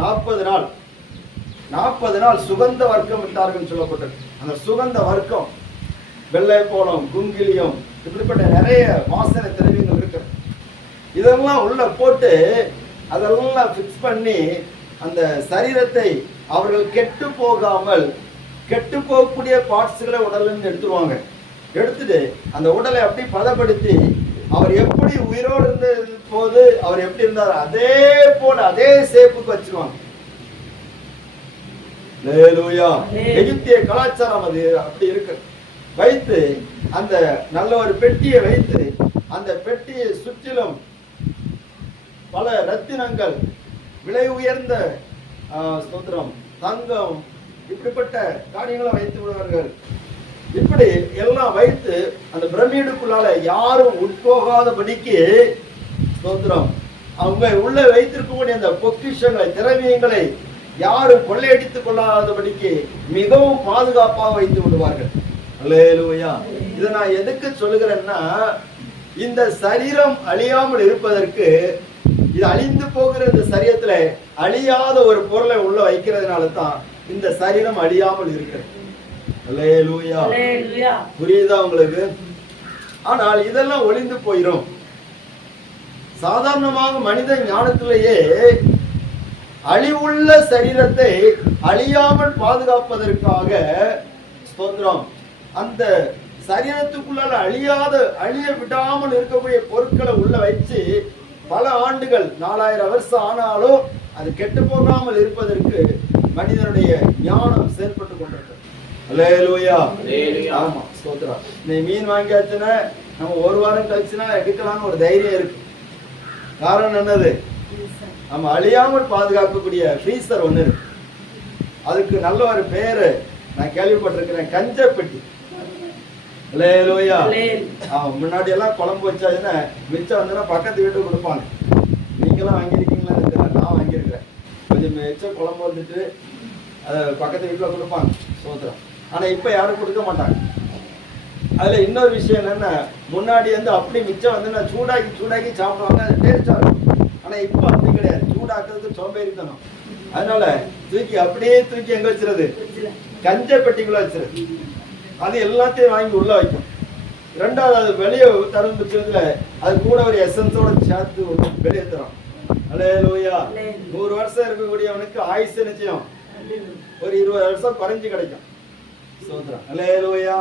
40 நாள். 40 நாள் சுகந்த வர்க்கம் விட்டார்கள் சொல்லப்பட்டது. அந்த சுகந்த வர்க்கம் வெள்ளை போலம், குங்கிலியம், இப்படிப்பட்ட நிறைய வாசனை திரவியங்கள் இருக்கிறது. இதெல்லாம் உள்ள போட்டு அதெல்லாம் பிக்ஸ் பண்ணி அந்த சரீரத்தை அவர்கள் கெட்டு போகாமல், கெட்டு போகக்கூடிய பார்ட்ஸ்களை உடல்ல இருந்து எடுத்துருவாங்க. எடுத்துட்டு அந்த உடலை அப்படி பதப்படுத்தி அவர் எப்படி உயிரோடு இருந்த போது அவர் எப்படி இருந்தார் அதே போல அதே சேப்புக்கு வச்சிருவாங்க. எகிப்திய கலாச்சாரம் அது அப்படி இருக்கு. வைத்து அந்த நல்ல ஒரு பெட்டியை வைத்து அந்த பெட்டியை சுற்றிலும் பல ரத்தினங்கள், விலை உயர்ந்த ஸ்தோத்திரம், தங்கம், இப்படிப்பட்ட காரியங்களை வைத்து விடுவார்கள். இப்படி எல்லாம் வைத்து அந்த பிரமிடுக்குள்ளால யாரும் உட்போகாதபடிக்கு ஸ்தோத்திரம் அவங்க உள்ள வைத்திருக்கக்கூடிய அந்த பொக்கிஷங்களை, திரவியங்களை யாரும் கொள்ளையடித்துக் கொள்ளாதபடிக்கு மிகவும் பாதுகாப்பாக வைத்து விடுவார்கள். அல்லேலூயா. இதை நான் எதுக்கு சொல்லுகிறேன்னா, இந்த சரீரம் அழியாமல் இருப்பதற்கு, இது அழிந்து போகிற இந்த சரீரத்துல அழியாத ஒரு பொருளை உள்ள வைக்கிறதுனால தான் இந்த சரீரம் அழியாமல் இருக்கிறது. அல்லேலூயா. புரியுதா உங்களுக்கு? ஆனால் இதெல்லாம் ஒளிந்து போயிடும். சாதாரணமாக மனித ஞானத்திலேயே அழிவுள்ள சரீரத்தை அழியாமல் பாதுகாப்பதற்காக ஸ்தோத்திரம் அந்த சரீரத்துக்குள்ளால அழிய விடாமல் இருக்கக்கூடிய பொருட்களை உள்ள வச்சு பல ஆண்டுகள் 4000 வருஷம் ஆனாலும் அது கெட்டு போகாமல் இருப்பதற்கு மனிதனுடைய ஞானம் செயல்பட்டு கொண்டிருக்கிறது. அல்லேலூயா. ஆமா ஸ்தோத்திரம். நீ மீன் வாங்கியாச்சுன்னா நம்ம ஒரு வாரம் கழிச்சுனா எடுக்கலாம்னு ஒரு தைரியம் இருக்கு. காரணம் என்னது? நம்ம அழியாமல் பாதுகாக்கக்கூடிய ஃப்ரீசர் ஒண்ணு இருக்கு. அதுக்கு நல்ல ஒரு பேரு நான் கேள்விப்பட்டிருக்கிறேன், கஞ்ச பெட்டி. அல்லேலூயா. முன்னாடி எல்லாம் குழம்பு வச்சாச்சுன்னா மிச்சம் வந்து பக்கத்து வீட்டுக்கு கொடுப்பாங்க. நீங்களாம் வாங்கியிருக்கீங்களா? நான் வாங்கியிருக்கிறேன். கொஞ்சம் மிச்சம் குழம்பு வந்துட்டு அதை பக்கத்து வீட்டில் கொடுப்பாங்க. சோத்திரம். ஆனா இப்ப யாரும் கொடுக்க மாட்டாங்க. அதுல இன்னொரு விஷயம் என்னன்னா, முன்னாடி வந்து அப்படி மிச்சம் வந்து நான் சூடாக்கி சாப்பிடுவாங்க, அது டேஸ்டா இருக்கும். ஆனா இப்ப அப்படி கிடையாது. சூடாக்குறதுக்கு சோம்பேறித்தனம். அதனால அப்படியே தூக்கி எங்க வச்சிருது? கஞ்ச பெட்டிக்குள்ள வச்சிருது. அது எல்லாத்தையும் வாங்கி உள்ள வைக்கும். ரெண்டாவது அது வெளியே தரும் பட்சத்துல அது கூட ஒரு எசன்ஸோட சேர்த்து வெளியே தரும். அல்லேலூயா. 100 வருஷம் இருக்கக்கூடியவனுக்கு ஆயுசு நிச்சயம் ஒரு 20 வருஷம் குறைஞ்சு கிடைக்கும். சோதரம். அல்லேலூயா.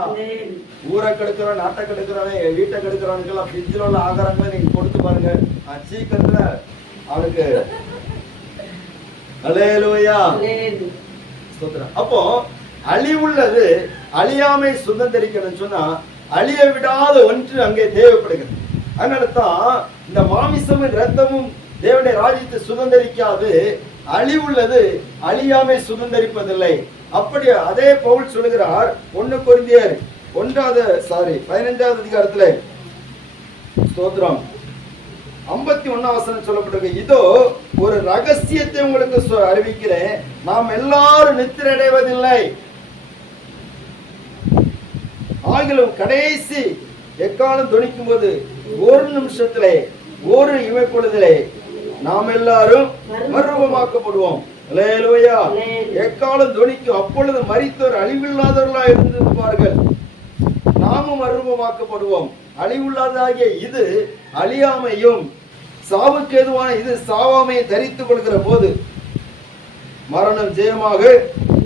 ஊரை கெடுக்கிறோம், நாட்டை கெடுக்கிறவன், வீட்டை கெடுக்கிறவனுக்கெல்லாம் ஃப்ரிட்ஜில் உள்ள ஆகாரங்களை நீங்க கொடுத்து பாருங்க, சீக்கிரத்துல அவனுக்கு. அல்லேலூயா. சோதரம். அப்போ அழிவுள்ளது அழியாமை சுதந்திரிக்கணும்னு சொன்னா அழிய விடாத ஒன்று அங்கே தேவைப்படுகிறது. அதனால தான் இந்த மாமிசமும் ரத்தமும் தேவனுடைய ராஜ்யத்தை சுதந்திரிக்காது, அழிவுள்ளது அழியாமை சுதந்திரிப்பதில்லை. அப்படி அதே பவுல் சொல்லுகிறார் 1 கொரிந்தியர் 15வது அதிகாரத்துல ஸ்தோத்திரம் 51 வசனம் சொல்லப்பட்டிருக்கு. இதோ ஒரு ரகசியத்தை உங்களுக்கு அறிவிக்கிறேன், நாம் எல்லாரும் நித்திரை அடைவதில்லை, ஆகிலும் கடைசி எக்காலம் துணிக்கும் போது ஒரு நிமிஷத்திலே ஒரு இமைப்பொழுதிலே நாம் எல்லாரும் மறுரூபமாக்கப்படுவோம். அல்லேலூயா. எக்காலம் துணிக்கும், அப்பொழுது மரித்தோர் அழிவில்லாதவர்களாக இருந்திருப்பார்கள், நாமும் மறுரூபமாக்கப்படுவோம். அழிவுள்ளதாகிய இது அழியாமையும் சாவுக்கு ஏதுவான இது சாவாமையை தரித்துக் கொள்கிற போது மரணம் ஜெயமாக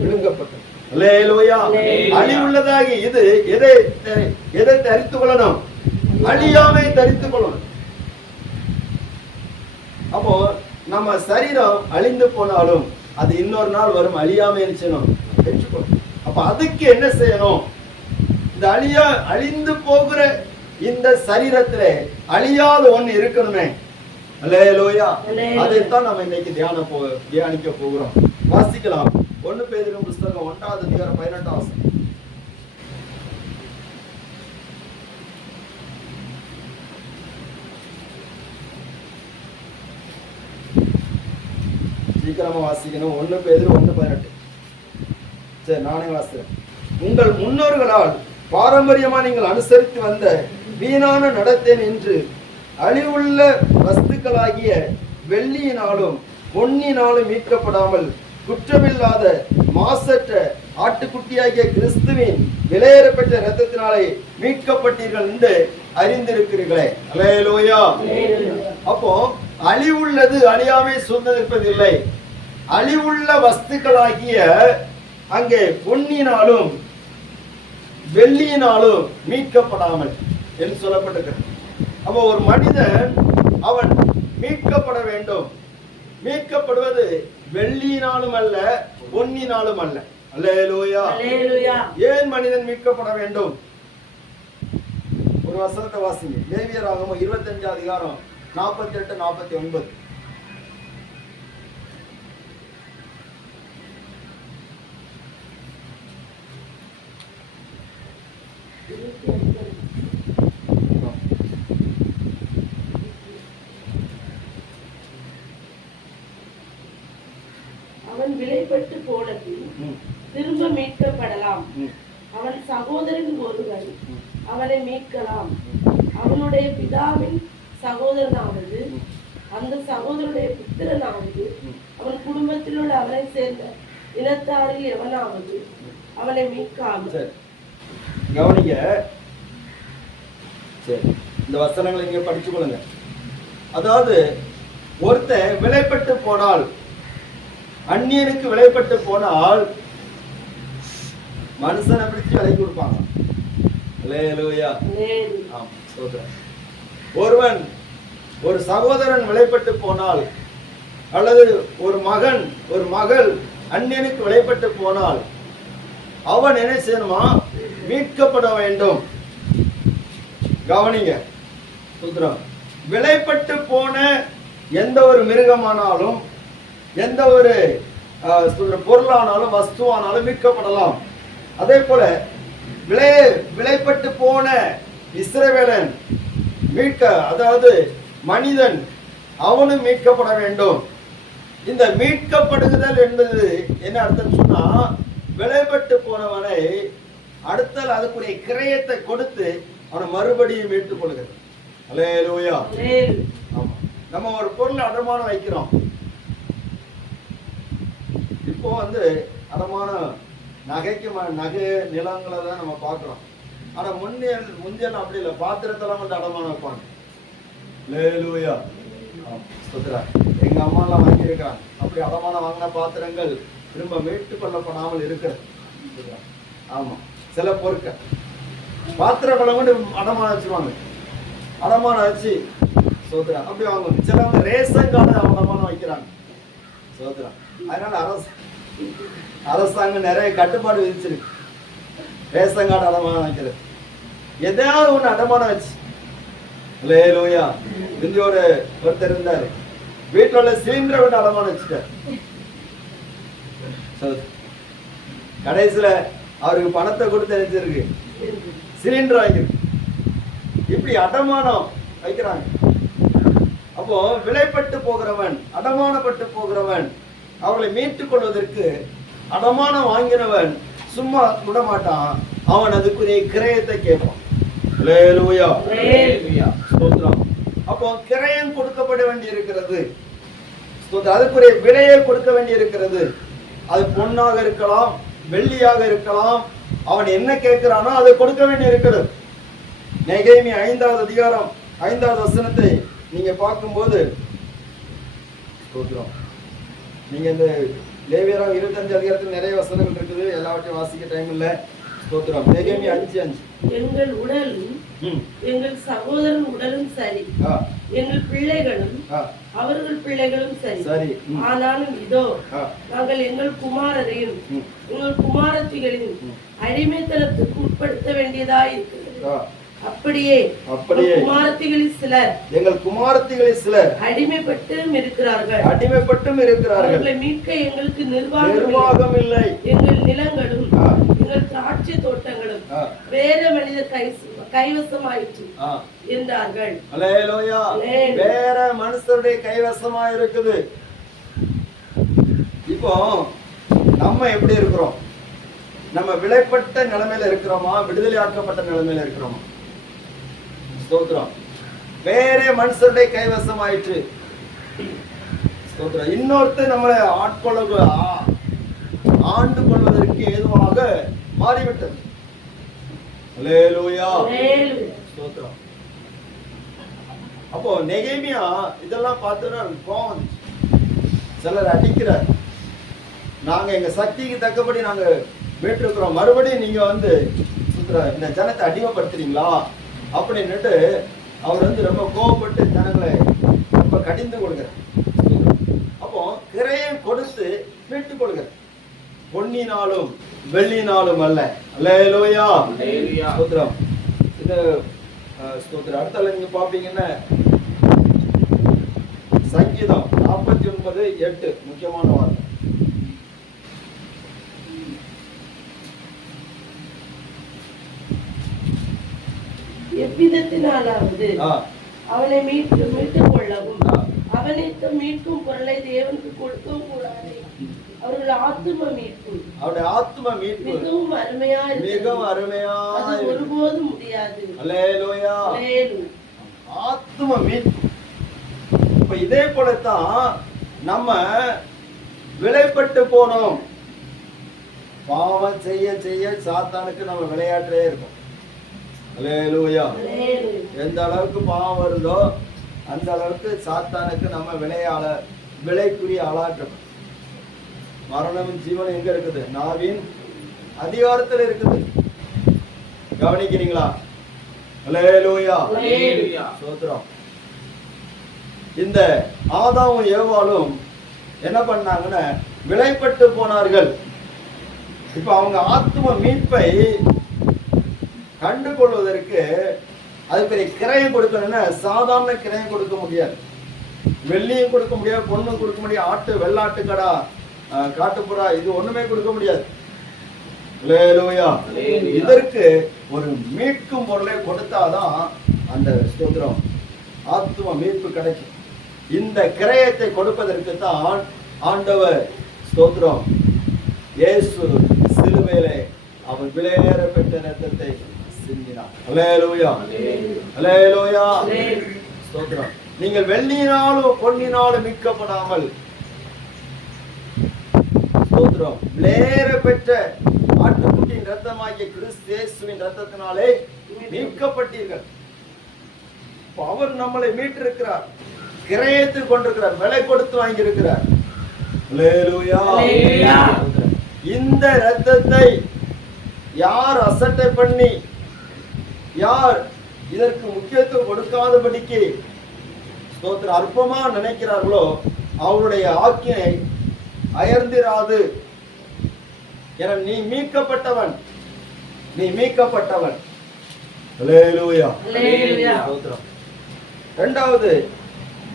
விழுங்கப்பட்டது. அல்லேலூயா. அழிவுள்ளதாகி இது எதை தரித்துக் கொள்ளணும்? அழியாமை தரித்துக் கொள்ளணும். அப்போ நம்ம சரீரம் அழிந்து போனாலும் அது இன்னொரு நாள் வரும், அழியாமை செய்யணும். அப்ப அதுக்கு என்ன செய்யணும்? இந்த அழிந்து போகிற இந்த சரீரத்துல அழியாத ஒண்ணு இருக்கணுமே. அல்லேலூயா. அதைத்தான் நம்ம இன்னைக்கு தியானிக்க போகிறோம். வாசிக்கலாம். 1 பேதுரு புஸ்தகம் 1வது அதிகாரம் 18வது வசனம். சீக்கிரமா வாசிக்கணும். 1 பேதுரு 1:18. சரி, நானே வாசிக்கிறேன். உங்கள் முன்னோர்களால் பாரம்பரியமா நீங்கள் அனுசரித்து வந்த வீணான நடத்தை நின்று அழிவுள்ள வஸ்துக்களாகிய வெள்ளியினாலும் பொன்னினாலும் மீட்கப்படாமல் குற்றமில்லாத மாசற்ற ஆட்டுக்குட்டியாகிய கிறிஸ்துவின் விலையேறப்பட்ட இரத்தத்தினாலே மீட்கப்பட்டீர்கள் என்று அறிந்திருக்கிறீர்களே. அல்லேலூயா. அப்போ அழிவுள்ளது அழியாமை சுதந்திரிப்பதில்லை. அழிவுள்ள வஸ்துக்களாகிய அங்கே பொன்னினாலும் வெள்ளியினாலும் மீட்கப்படாமல் என்று சொல்லப்பட்டிருக்கிறது. அப்போ ஒரு மனிதன் அவன் மீட்கப்பட வேண்டும். மீட்கப்படுவது வெள்ளியினாலும் அல்ல, பொன்னினாலும் அல்ல. அல்லேலூயா. ஏன் மனிதன் மீட்கப்பட வேண்டும்? ஒரு வசனத்தை வாசிங்க. லேவியராகமம் 25 அதிகாரம் 48 49. அவன் விலைப்பட்டு போனது திரும்ப மீட்கப்படலாம். அவன் சகோதரன் ஒருவன் அவனை மீட்கலாம். அவனுடைய பிதாவின் சகோதரனாவது அந்த சகோதரனுடைய புத்திரனாவது அவன் குடும்பத்தில் உள்ள அவனை சேர்ந்த இனத்தாரில் எவனாவது அவனை மீட்காமல். கவனிங்க. சரி, இந்த வசனங்களை இங்க படிச்சு கொள்ளுங்க. அதாவது ஒருத்தன் விலைப்பட்டு போனால், அந்நியனுக்கு விலைப்பட்டு போனால் மனுஷனை பிடிச்சு விலை கொடுப்பாங்க. அல்லேலூயா. ஆம், சோதரன். ஒருவன் ஒரு சகோதரன் விலைப்பட்டு போனால் அல்லது ஒரு மகன் ஒரு மகள் அந்நியனுக்கு விலைப்பட்டு போனால் அவன் என்ன செய்யணுமா? மீட்கப்பட வேண்டும். கவனிங்க. சூத்திரம். விலைப்பட்டு போன எந்த ஒரு மிருகமானாலும் எந்த ஒரு பொருளானாலும் வஸ்துவானாலும் மீட்கப்படலாம். அதே போல விலைப்பட்டு போன இஸ்ரவேலன் அதாவது மனிதன் அவனும் மீட்கப்பட வேண்டும். இந்த மீட்கப்படுதல் என்பது என்ன அர்த்தம் சொன்னா, விலைப்பட்டு போனவனை அடுத்தல் அதுக்குரிய கிரயத்தை கொடுத்து அவனை மறுபடியும் மீட்டுக் கொள்கிறது. அல்லேலூயா. ஆமா, நம்ம ஒரு பொருளை அடமானம் வைக்கிறோம். இப்போ அடமானம் நகை நிலங்களை தான் நம்ம பார்க்கிறோம். ஆனா முந்தியெல்லாம் அப்படி இல்லை, பாத்திரத்தெல்லாம் வந்து அடமானம் வைப்பாங்க. அல்லேலூயா. ஸ்தோத்திரம். எங்க அம்மா எல்லாம் வாங்கியிருக்காங்க. அப்படி அடமானம் வாங்கின பாத்திரங்கள் திரும்ப மீட்டு கொள்ளப்படாமல் இருக்கிறது. ஆமா, சில பொருட்கள் பாத்திரம் கொண்டு அடமானம் வச்சிருவாங்க. அடமானம் வச்சு சோதரம் அப்படி வாங்குவாங்க. சிலவங்க ரேஷன் கார்டு அடமானம் வைக்கிறாங்க. சோதரம். அதனால அரசாங்கம் நிறைய கட்டுப்பாடு விதிச்சிருக்கு. ரேஷன் கார்டு அடமானம் வைக்கிறது, எதாவது ஒண்ணு அடமானம் வச்சு. அல்லேலூயா. இந்திய ஒருத்தர் இருந்தாரு, வீட்டுல உள்ள சிலிண்டரை விட்டு அடமானம் வச்சுட்டார். கடைசியில அவருக்கு பணத்தை கொடுத்து நினைச்சிருக்கு, சிலிண்டர் வாங்கிருக்கு. இப்படி அடமானம் வைக்கிறாங்க. அப்போ விலைப்பட்டு போகிறவன், அடமானப்பட்டு போகிறவன், அவர்களை மீட்டுக் கொள்வதற்கு அடமானம் வாங்கினவன் சும்மா விட மாட்டான். அவன் அதுக்குரிய கிரயத்தை கேட்பான். அல்லேலூயா. ஸ்தோத்திரம். அப்போ கிரயம் கொடுக்கப்பட வேண்டி இருக்கிறது. அதுக்குரிய விலையை கொடுக்க வேண்டி இருக்கிறது. அது பொன்னாக இருக்கலாம், வெள்ளியாக இருக்கலாம். அவன் என்ன கேட்கிறானோ அதை கொடுக்க வேண்டி இருக்கிறது. நெகேமியா 5வது அதிகாரம் 5வது வசனத்தை நீங்க பார்க்கும்போது, நீங்க இந்த லேவியராம் 25 அதிகாரத்தில் நிறைய வசனங்கள் இருக்குது, எல்லாவற்றையும் வாசிக்க டைம் இல்ல. ஸ்தோத்திரம். நெகேமியா 5:5. எங்கள் உடலும் எங்கள் சகோதரன் உடலும் சரி, எங்கள் பிள்ளைகளும் அவர்கள் பிள்ளைகளும் சரி. ஆனாலும் இதோ நாங்கள் எங்கள் குமாரரையும் எங்கள் குமாரத்திகளையும் அடிமைத்தனத்துக்கு உட்படுத்த வேண்டியதாய் இருக்கிறது. அப்படியே குமாரத்திகளில் சிலர், எங்கள் குமாரத்திகளில் சிலர் அடிமைப்பட்டும் இருக்கிறார்கள். அவர்களை மீட்க எங்களுக்கு நிர்வாகம் இல்லை. எங்கள் நிலங்களும் எங்கள் திராட்சை தோட்டங்களும் வேற மனிதர் கைவசமாயிற்று என்றார்கள். அல்லேலூயா. வேற மனுஷருடைய கைவசமா இருக்குது. இப்போ நம்ம எப்படி இருக்கிறோம்? நம்ம விலைப்பட்ட நிலைமையில இருக்கிறோமா, விடுதலை ஆக்கப்பட்ட நிலைமையில இருக்கிறோமா? ஸ்தோத்திரம். வேற மனுஷருடைய கைவசம் ஆயிற்று. ஸ்தோத்திரம். இன்னொருத்தர் நம்மளை ஆண்டு கொள்வதற்கு ஏதுவாக மாறிவிட்டது. அல்லேலூயா. ஸ்தோத்திரம். அப்போ நெகேமியா இதெல்லாம் பார்த்தோன்னா கோவம். சிலர் அடிக்கிறார், நாங்க எங்க சக்திக்கு தக்கபடி நாங்க மீட்டிருக்கிறோம், மறுபடியும் நீங்க வந்து இந்த ஜனத்தை அடிமைப்படுத்துறீங்களா அப்படின்னுட்டு அவர் வந்து ரொம்ப கோவப்பட்டு ஜனங்களை ரொம்ப கடிந்து கொடுக்கிறார். அப்போ கிரயம் கொடுத்து மீட்டுக் கொள்கிறார், பொன்னினாலும் வெள்ளினாலும் அல்ல. அல்லேலூயா. ஸ்தோத்திரம். இது ஸ்தோத்திரம். அடுத்தால நீங்க பாப்பீங்கன்னா சங்கீதம் 49:8 முக்கியமான வார்த்தை. எவ்விதத்தினாலாவது அவனை மீட்டுக் கொள்ளவும் அவனுக்கு மீட்கும் பொருளை தேவனுக்கு கொடுக்கவும் கூடாது. அவருடைய ஆத்தும மீட்பு, அவருடைய ஆத்தும மீட்பு மிகவும் அருமையா அது ஒருபோதும் முடியாது. அல்லேலூயா. ஆத்தும மீட்பு. இப்ப இதே போலத்தான் நம்ம விலைப்பட்டு போனோம். பாவம் செய்ய செய்ய சாத்தானுக்கு நம்ம விளையாட்டே இருக்கும். அல்லேலூயா. எந்த அளவுக்கு பாவம் வருதோ அந்த அளவுக்கு சாத்தானுக்கு நம்ம விலைக்குரிய ஆளாட்டம். மரணமும் ஜீவனும் எங்க இருக்குது? நாவின் அதிகாரத்தில் இருக்குது. கவனிக்கிறீங்களா? அல்லேலூயா. ஸ்தோத்திரம். இந்த ஆதாமும் ஏவாளும் என்ன பண்ணாங்கன்னா விலைப்பட்டு போனார்கள். இப்ப அவங்க ஆத்தும மீட்பை கண்டு கொள்வதற்கு அதுக்கு கிரயம் கொடுக்கணும்னா சாதாரண கிரயம் கொடுக்க முடியாது. வெள்ளியும் கொடுக்க முடியாது, பொண்ணும் கொடுக்க முடியாது, ஆட்டு வெள்ளாட்டு கடா காட்டுப்புறா இது ஒண்ணுமே கொடுக்க முடியாது. அல்லேலூயா. இதற்கு ஒரு மீட்கும் பொருளை கொடுத்தாதான் அந்த ஸ்தோத்திரம் ஆத்தும மீட்பு கிடைக்கும். இந்த கிரயத்தை கொடுப்பதற்கு தான் ஆண்டவர் ஸ்தோத்திரம் இயேசு சிலுவையிலே அவர் விலையேற பெற்ற இரத்தத்தை சிந்தினார். அல்லேலூயா. அல்லேலூயா. ஸ்தோத்திரம். நீங்கள் வெள்ளியினாலும் பொன்னினாலும் மீட்கப்படாமல் ஸ்தோத்திரம் விலையேற பெற்ற ஆட்டுக்குட்டியின் ரத்தமாகிய கிறிஸ்து இயேசுவின் ரத்தத்தினாலே மீட்கப்பட்டீர்கள். அவர் நம்மளை மீட்டிருக்கிறார், கிரயத்தில் கொண்டிருக்கிறார், விலை கொடுத்து வாங்கி இருக்கிறார். இந்த ரத்தத்தை யார் அசட்டை பண்ணி, யார் இதற்கு முக்கியத்துவம் கொடுக்காதபடிக்கு ஸ்தோத்திரம் அற்பமா நினைக்கிறார்களோ அவருடைய ஆக்கினை அயர்ந்திராது. என நீ மீட்கப்பட்டவன், நீ மீட்கப்பட்டவன். அல்லேலூயா. ஸ்தோத்திரம். இரண்டாவது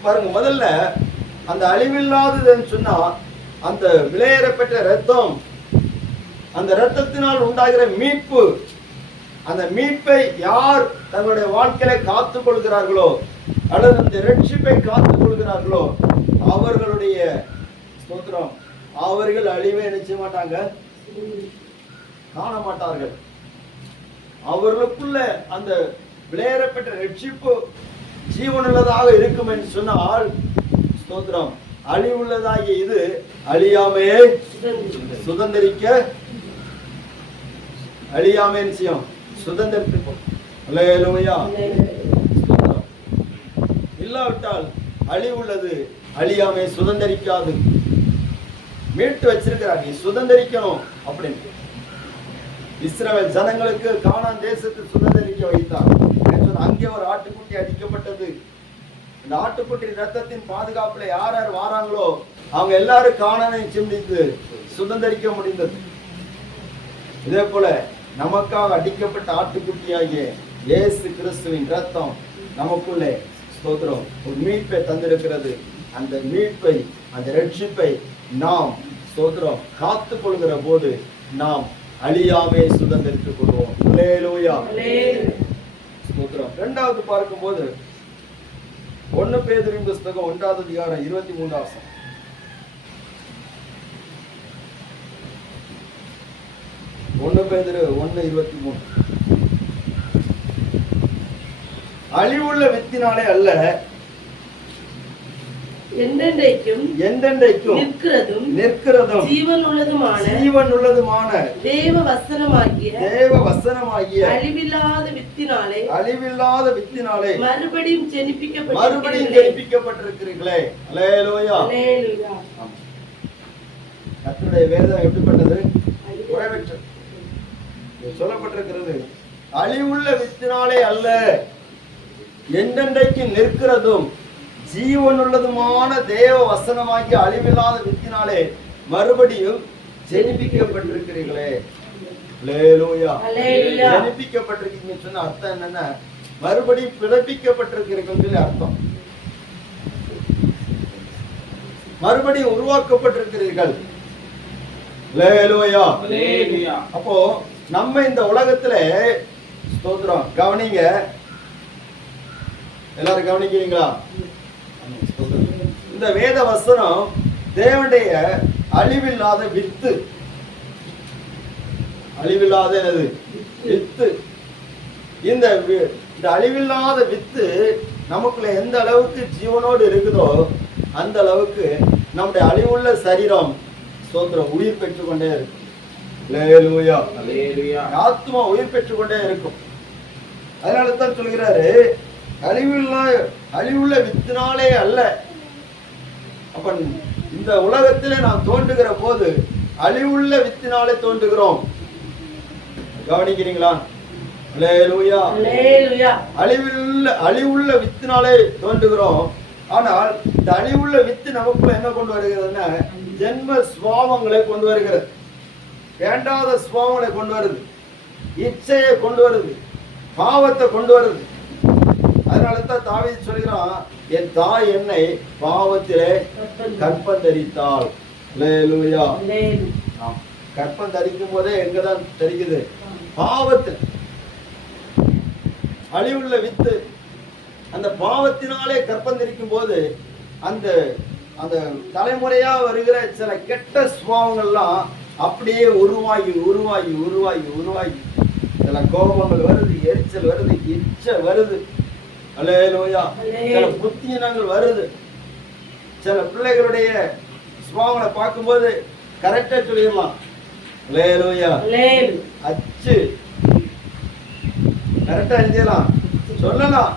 பாருங்க, முதல்ல அந்த அழிவில்லாததுன்னு சொன்னா அந்த விலையேறப்பட்ட ரத்தம், அந்த ரத்தத்தினால் உண்டாகிற மீட்பு, அந்த மீட்பை யார் தங்களுடைய வாழ்க்கையில காத்துக் கொள்கிறார்களோ அல்லது அந்த ரட்சிப்பை காத்துக் கொள்கிறார்களோ அவர்களுடைய ஸ்தோத்திரம் அவர்கள் அழிவை நினைச்ச மாட்டாங்க, காண மாட்டார்கள். அவர்களுக்குள்ள அந்த விலையேறப்பட்ட ரட்சிப்பு ஜீவனுள்ளதாக இருக்கும் என்று சொன்னால் ஸ்தோத்திரம் அழிவுள்ளதாகிய இது அழியாமையே சுதந்திரிக்க, அழியாமை நிச்சயம் சுதந்திரிப்போம். அல்லேலூயா. இல்லாவிட்டால் அழிவுள்ளது அழியாமை சுதந்திரிக்காது. மீட்டு வச்சிருக்கிறார், நீ சுதந்திரிக்கணும் அப்படின்னு. இஸ்ரவேல் ஜனங்களுக்கு கானான் தேசத்தை சுதந்திரிக்க வைத்தார். அங்கே ஒரு ஆட்டுக்குட்டி அடிக்கப்பட்டது. இந்த ஆட்டுக்குட்டி ரத்தத்தின் பாதுகாப்புல யார் யார் வாராங்களோ அவங்க எல்லாரும் கானானை சிந்தித்து சுதந்திரிக்க முடிந்தது. இதே போல நமக்காக அடிக்கப்பட்ட ஆட்டுக்குட்டியாகிய இயேசு கிறிஸ்துவின் ரத்தம் நமக்குள்ளே ஸ்தோத்திரம் ஒரு மீட்பை தந்திருக்கிறது. அந்த மீட்பை, அந்த ரட்சிப்பை நாம் ஸ்தோத்திரம் காத்து கொள்கிற போது நாம் அழியாமே சுதந்திரித்துக் கொள்வோம். அல்லேலூயா. ஸ்தோத்திரம். இரண்டாவது பார்க்கும்போது 1 பேதுருவின் புஸ்தகம் 1வது அதிகாரம் 23வது வசனம். 1 பேதுரு 1:23. அழிவுள்ள வித்தினாலே அல்ல, என்றென்றைக்கும் நிற்கிறதும் ஜீவனுள்ளதுமான தேவ வசனமாகிய அழிவில்லாத வித்தினாலே மறுபடியும் ஜெனிப்பிக்கப்பட்டிருக்கிறீர்களே. அல்லேலூயா. கர்த்தருடைய வேதம் எப்படிப்பட்டது? குறைவற்றது. சொல்லப்பட்டிருக்கிறது அழிவுள்ள வித்தினாலே அல்ல, என்றென்றைக்கு நிற்கிறதும் ஜீவனுள்ளதுமான தேவ வசனமாகிய அழிவில்லாத வித்தினாலே மறுபடியும் ஜெனிப்பிக்கப்பட்டிருக்கிறீர்களே. அல்லேலூயா. ஜெனிப்பிக்கப்பட்டிருக்கீங்க சொன்ன அர்த்தம் என்னன்னா மறுபடியும் பிறப்பிக்கப்பட்டிருக்கிறீர்கள் அர்த்தம். மறுபடியும் உருவாக்கப்பட்டிருக்கிறீர்கள். அல்லேலூயா. அப்போ நம்ம இந்த உலகத்துல ஸ்தோத்திரம் கவனிங்க, எல்லாரும் கவனிக்கிறீங்களா? இந்த வேத வசனம் தேவனுடைய அழிவில்லாத வித்து. அழிவில்லாத வித்து. இந்த அழிவில்லாத வித்து நமக்குள்ள எந்த அளவுக்கு ஜீவனோடு இருக்குதோ அந்த அளவுக்கு நம்முடைய அழிவுள்ள சரீரம் ஸ்தோத்திரம் உயிர் பெற்றுக்கொண்டே இருக்கும். அல்லேலூயா. ஆத்மா உயிர் பெற்றுக்கொண்டே இருக்கும். அதனால தான் சொல்கிறாரு அழிவுள்ள வித்தினாலே அல்ல. அப்ப இந்த உலகத்திலே நாம் தோன்றுகிற போது அழிவுள்ள வித்தினாலே தோன்றுகிறோம். கவனிக்கிறீங்களா? அல்லேலூயா. அழிவுள்ள வித்தினாலே தோன்றுகிறோம். ஆனால் இந்த அழிவுள்ள வித்து நமக்குள்ள என்ன கொண்டு வருகிறதுன்னா ஜென்ம சுபாவங்களை கொண்டு வருகிறது, வேண்டாத சுபாவங்களை கொண்டு வருது, இச்சையை கொண்டு வருது, பாவத்தை கொண்டு வருது. அதனால தான் தாவீது சொல்கிறான், என் தாய் என்னை பாவத்திலே கற்பம் தரித்தாள். அல்லேலூயா. கற்பம் தரிக்கும் போதே எங்கதான் தெரிக்குது? பாவத்தில். அழிவுள்ள வித்து அந்த பாவத்தினாலே கற்பம் தரிக்கும் போது அந்த அந்த தலைமுறையா வருகிற சில கெட்ட சுபாவங்கள்லாம் அப்படியே உருவாகி உருவாகி உருவாகி உருவாகி சில கோபங்கள் வருது, எரிச்சல் வருது, இச்சை வருது. அல்லேலூயா. சில புத்தியினங்கள் வருது. சில பிள்ளைகளுடைய சுபாவங்களை பார்க்கும்போது கரெக்டா சொல்லிடலாம், அல்லேலூயா. அல்லேலூயா. அச்சு கரெக்டா எழுதிடலாம், சொல்லலாம்.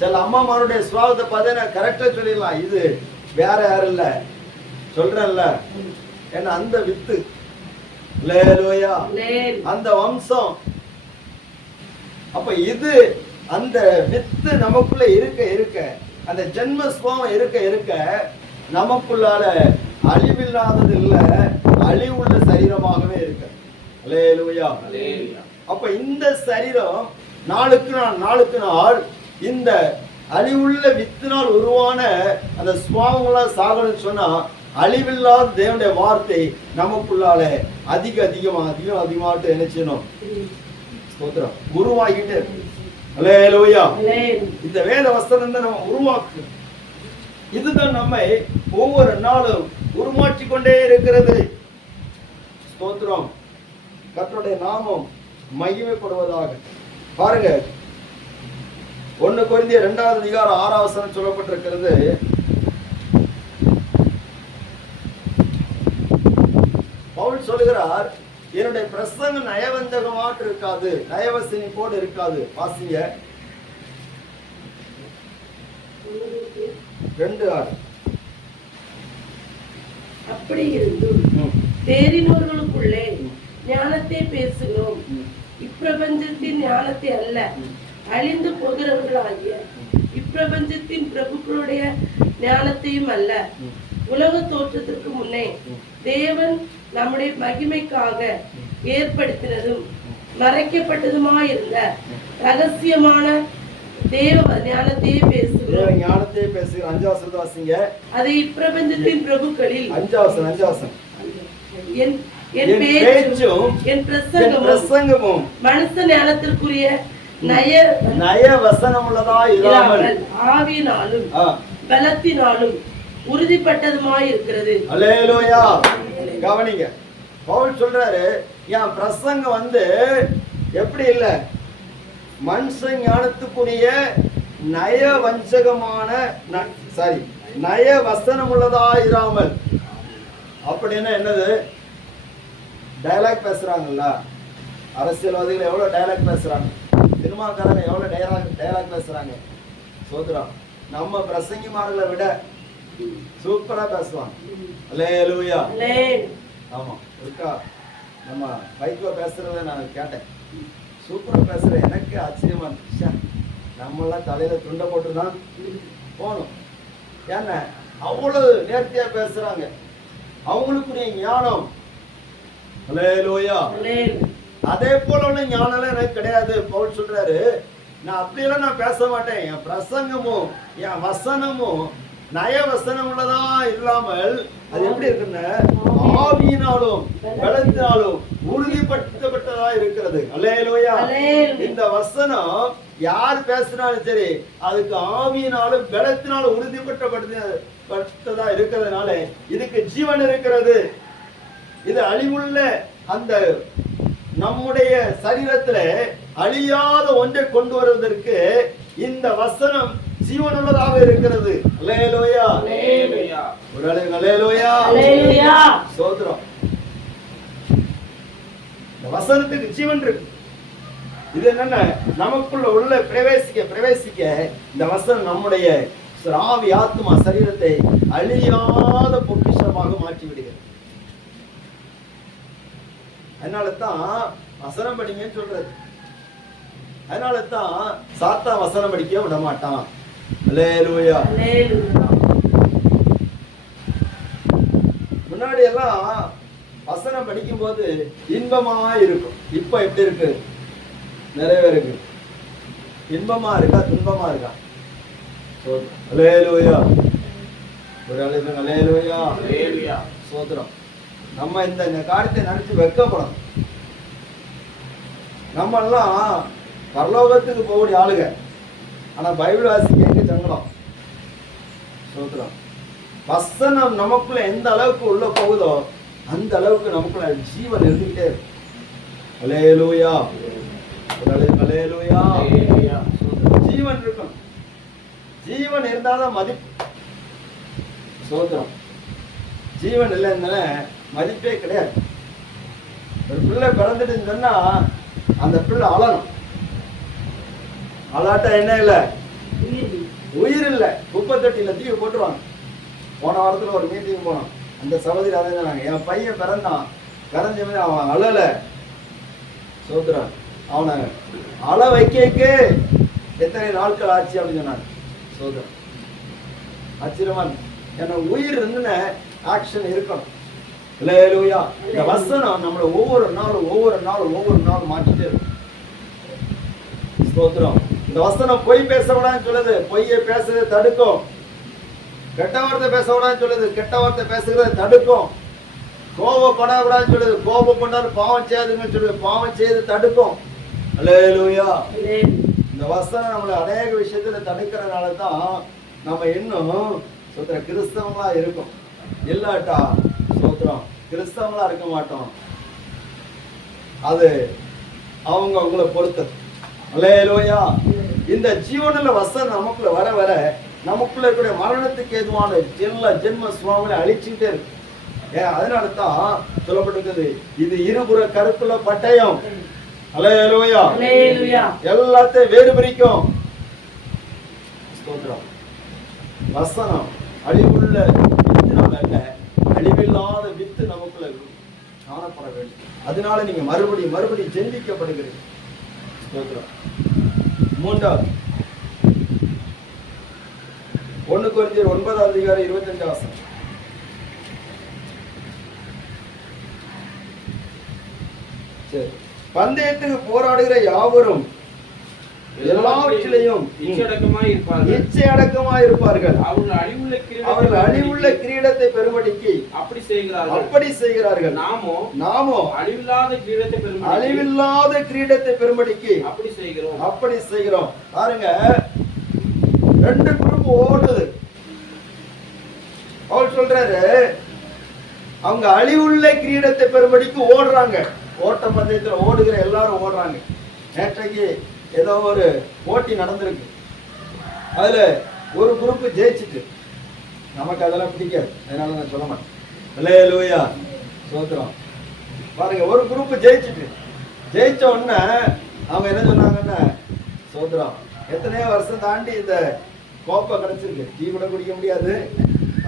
சில அம்மாமாருடைய சுவாபத்தை பார்த்தா கரெக்டா சொல்லிடலாம், இது வேற யாரும் இல்ல, சொல்றேன்ல. ஏன்னா அந்த வித்து, அல்லேலூயா, அந்த வம்சம். அப்ப இது அந்த வித்து நமக்குள்ள இருக்க இருக்க, அந்த ஜென்ம சுவாபம் இருக்க இருக்க, நமக்குள்ளால அழிவில்லாதது இல்ல, அழிவுள்ள சரீரமாகவே இருக்கு. அல்லேலூயா. அப்ப இந்த சரீரம் நாளுக்கு நாள் இந்த அழிவுள்ள வித்தினால் உருவான அந்த சுவாபங்களா சாகணும்னு சொன்னா, அழிவில்லாத தேவனுடைய வார்த்தை நமக்குள்ளால அதிகமாட்டு என்ன செய்யணும், ஸ்தோத்திரம், உருவாகிட்டு. அல்லேலூயா. இந்த வேத வசனம் தான் நம்ம உருவாக்கு, இதுதான் நம்மை ஒவ்வொரு நாளும் உருமாற்றி கொண்டே இருக்கிறது. ஸ்தோத்திரம், கர்த்தருடைய நாமம் மகிமைப்படுவதாக. பாருங்க, 1 கொரிந்தியர் 2வது அதிகாரம் 6வது வசனம் சொல்லப்பட்டிருக்கிறது. பவுல் சொல்லுகிறார், என்னுடைய பிரசங்கம் நயவஞ்சகமாட்டு இருக்காது, நயவசனி போடு இருக்காது. வாசிங்க 2:6. அப்படி இருந்தும் தேறினவர்களுக்குள்ளே ஞானத்தை பேசுகிறோம், இப்பிரபஞ்சத்தின் ஞானத்தை அல்ல, அழிந்து போகிறவர்களாகிய இப்பிரபஞ்சத்தின் பிரபுக்களுடைய ஞானத்தையும் அல்ல. உலக தோற்றத்திற்கு முன்னே தேவன் நம்முடைய மகிமைக்காக ஏற்படுத்தினதும் மறைக்கப்பட்டதுமாயிருந்த ரகசியமான தேவ ஞானத்தையே பேசுகிறோம். ஞானத்தையே பேசுகிறோம். 5வது வசனம் வாசிங்க. அதை இப்பிரபஞ்சத்தின் பிரபுக்களில் 5வது வசனம். என் பேச்சும் என் பிரசங்கமும் மனுஷ ஞானத்திற்குரிய நய வசனம் உள்ளதா இராமல் ஆவியினாலும் பலத்தினாலும் உறுதிப்பட்டதுமாய் இருக்கிறது. அல்லேலூயா. கவனிங்க, பவுல் சொல்றாரு, என் பிரசங்கம் எப்படி இல்ல, மனுஷ ஞானத்துக்குரிய நய வசனம் உள்ளதா இராமல். அப்படின்னா என்னது? டயலாக் பேசுறாங்கல்ல, அரசியல்வாதிகள் எவ்வளவு டயலாக் பேசுறாங்க, சினிமாக்காரங்க எவ்வளவு டயலாக் பேசுறாங்க. சோதரா, நம்ம பிரசங்கிமார்களை விட சூப்பரா பேசுவாங்க. அல்லேலூயா. ஆமா, இருக்கா, நம்ம பைக்ல பேசுறத நான் கேட்டேன், சூப்பரா பேசுற. எனக்கு ஆச்சரியமா இருந்துச்சு, நம்மளாம் தலையில துண்டை போட்டுதான் போகணும். ஏன்னா அவ்வளவு நேர்த்தியா பேசுறாங்க, அவங்களுக்குரிய ஞானம். அல்லேலூயா. அதே போல உள்ள ஞானம் எனக்கு கிடையாது. பவுல் சொல்றாரு, நான் அப்படியெல்லாம் நான் பேச மாட்டேன், என் பிரசங்கமும் என் வசனமும் நய வசனம் உள்ளதா இல்லாமல் அது எப்படி இருக்குன்னு ஆவியினாலும் பலத்தினாலும் உறுதிப்படுத்தப்பட்டதா இருக்கிறது. அல்லேலூயா. இந்த வசனம் யார் பேசினாலும் சரி, அதுக்கு ஆவியினாலும் பலத்தினாலும் உறுதிப்படுத்தப்பட்டதா இருக்கிறதுனால இதுக்கு ஜீவன் இருக்கிறது. இது அழிவுள்ள அந்த நம்முடைய சரீரத்துல அழியாத ஒன்றை கொண்டு வருவதற்கு இந்த வசனம் ஜீவனுள்ளதாக இருக்கிறது. அல்லேலூயா. ஒரு அல்லேலூயா. ஸ்தோத்திரம். இந்த வசனத்துக்கு ஜீவன் இருக்கு. இது என்னன்னா, நமக்குள்ள உள்ள பிரவேசிக்க இந்த வசனம் நம்முடைய ஆவி ஆத்மா சரீரத்தை அழியாத பொக்கிஷமாக மாற்றி விடுகிறது. அதனால தான் வசனம் படிங்கன்னு சொல்றது. அதனால தான் சாத்தா வசனம் படிக்க விட மாட்டான். அல்லேலூயா. முன்னாடி எல்லாம் வசனம் படிக்கும் போது இன்பமா இருக்கும். இப்ப எப்படி இருக்கு? நிறைய பேருக்கு இன்பமா இருக்கா, துன்பமா இருக்கா? அல்லேலூயா. ஒரு அல்லேலூயா. சோதரம். நம்ம இந்த காரியத்தை நினைச்சு வெட்கப்படணும். நம்ம எல்லாம் பரலோகத்துக்கு போகக்கூடிய ஆளுங்க, ஆனா பைபிள் வாசிக்க எங்க சங்கடம். சோதரம். வசனம் நமக்குள்ள எந்த அளவுக்கு உள்ள போகுதோ அந்த அளவுக்கு நமக்குள்ள ஜீவன் இருந்துகிட்டே இருக்கு. அல்லேலூயா. அல்லேலூயா. ஜீவன் இருக்கணும். ஜீவன் இருந்தாதான் மதிப்பு. சோதரம். ஜீவன் இல்லைன்னா மதிப்பே கிடையாது. ஒரு பிள்ளை பிறந்துட்டுன்னு சொன்னா அந்த பிள்ளை அழணும். அழாட்டா என்ன இல்லை, உயிர் இல்லை, குப்பை தொட்டியில தூக்கி போட்டுருவாங்க. போன வாரத்தில் ஒரு மீட்டிங் போனோம், அந்த சகோதரி அதை சொன்னாங்க, என் பையன் பிறந்தான், பிறந்த மாதிரி அவன் அழலை. சோத்துறான், அவனை அழ வைக்க எத்தனை நாட்கள் ஆச்சு அப்படின்னு சொன்னாங்க. சோதரன் ஆச்சரியமா என்ன உயிர் இருந்துன்னு ஆக்ஷன் இருக்கணும். இல்லையா? இந்த வசனம் நம்மளை ஒவ்வொரு நாளும் மாற்றிட்டே இருக்கும். ஸ்தோத்திரம். இந்த வசனம் பொய் பேசக்கூடாதுன்னு சொல்லுது, பொய்யை பேசுறதை தடுக்கும். கெட்ட வார்த்தை பேசக்கூடாதுன்னு சொல்லுது, கெட்ட வார்த்தை பேசுகிறத தடுக்கும். கோபப்படக்கூடாதுன்னு சொல்லுது, கோபப்பட்டாலும் பாவம் செய்யாதுன்னு சொல்லுது, பாவம் செய்து தடுக்கும். அல்லேலூயா. இந்த வசனம் நம்மளை அநேக விஷயத்துல தடுக்கிறதுனால தான் நம்ம இன்னும் சோத்திர கிறிஸ்தவங்களா இருக்கும். இல்லாட்டா சோத்திரம் கிறிஸ்தவங்களா இருக்க மாட்டோம். அது அவங்க அவங்கள பொறுத்தது. அல்லேலூயா. இந்த ஜீவனில் வசனம் நமக்குள்ள வர வர நமக்குள்ள இருக்கிற மரணத்துக்கு ஏதுவான எல்லா ஜென்ம சுவாமியை அழிச்சுக்கிட்டே இருக்கு. அதனால தான் சொல்லப்பட்டிருக்குது, இது இருபுற கருப்புள்ள பட்டயம். அல்லேலூயா. எல்லாத்தையும் வேறு பிரிக்கும். ஸ்தோத்திரம். வசனம் அழிவுள்ள வித்து அல்ல, அழிவில்லாத வித்து நமக்குள்ள காணப்பட வேண்டும். அதனால நீங்க மறுபடியும் ஜென்மிக்கப்படுகிறீங்க. ஸ்தோத்திரம். மூன்றாவது 1 கொரிந்தியர் 9ஆம் அதிகாரம் 25ஆம் வசனம். சரி. பந்தயத்துக்கு போராடுகிற யாவரும் எல்லாவற்றிலையும் இச்சையடக்கமாய் இருப்பார்கள். அவர்கள் அழிவுள்ள கிரீடத்தை பெறும்படிக்கு அப்படி செய்கிறார்கள். நாமோ அழிவில்லாத கிரீடத்தை பெறும்படிக்கு அப்படி செய்கிறோம். பாருங்க, 2 குரூப் ஓடுது. அவர் சொல்றாரு, அவங்க அழிவுள்ள கிரீடத்தை பெறும்படிக்கு ஓடுறாங்க. ஓட்ட பந்தயத்துல ஓடுகிற எல்லாரும் ஓடுறாங்க. நேற்றைக்கு ஏதோ ஒரு போட்டி நடந்திருக்கு. அதுல ஒரு குரூப் ஜெயிச்சுட்டு, நமக்கு அதெல்லாம் பிடிக்காது, அதனால நான் சொல்ல மாட்டேன். அல்லேலூயா. சோத்திரம். பாருங்க, ஒரு குரூப் ஜெயிச்ச உடனே அவங்க என்ன சொன்னாங்கன்னா, சோத்திரம், எத்தனையோ வருஷம் தாண்டி இந்த கோப்பை கிடைச்சிருக்கு. டீ கூட குடிக்க முடியாது,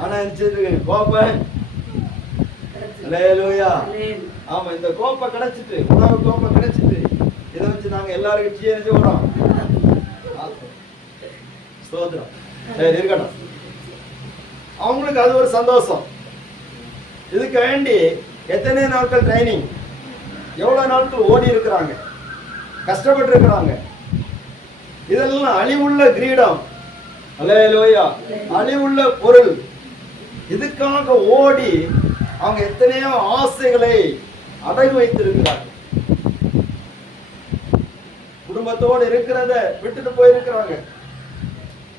ஆனா நினைச்சிருக்கு கோப்பை. அல்லேலூயா. ஆமா, இந்த கோப்பை கிடைச்சிட்டு, உணவு கோப்பை கிடைச்சிட்டு, இதை வச்சு நாங்க எல்லாருக்கும் டீ அடிச்சு விடுறோம். ஸ்தோத்திரம். சரி, இருக்கட்டும். அவங்களுக்கு அது ஒரு சந்தோஷம். இதுக்கு வேண்டி எத்தனை நாட்கள் ட்ரைனிங், எவ்வளவு நாட்கள் ஓடி இருக்கிறாங்க, கஷ்டப்பட்டு இருக்கிறாங்க. இதெல்லாம் அழிவுள்ள கிரீடம். அல்லேலூயா. அழிவுள்ள பொருள். இதுக்காக ஓடி அவங்க எத்தனையோ ஆசைகளை அடகு வைத்திருக்கிறார்கள். குடும்பத்தோடு இருக்கிறத விட்டுட்டு போயிருக்கிறாங்க,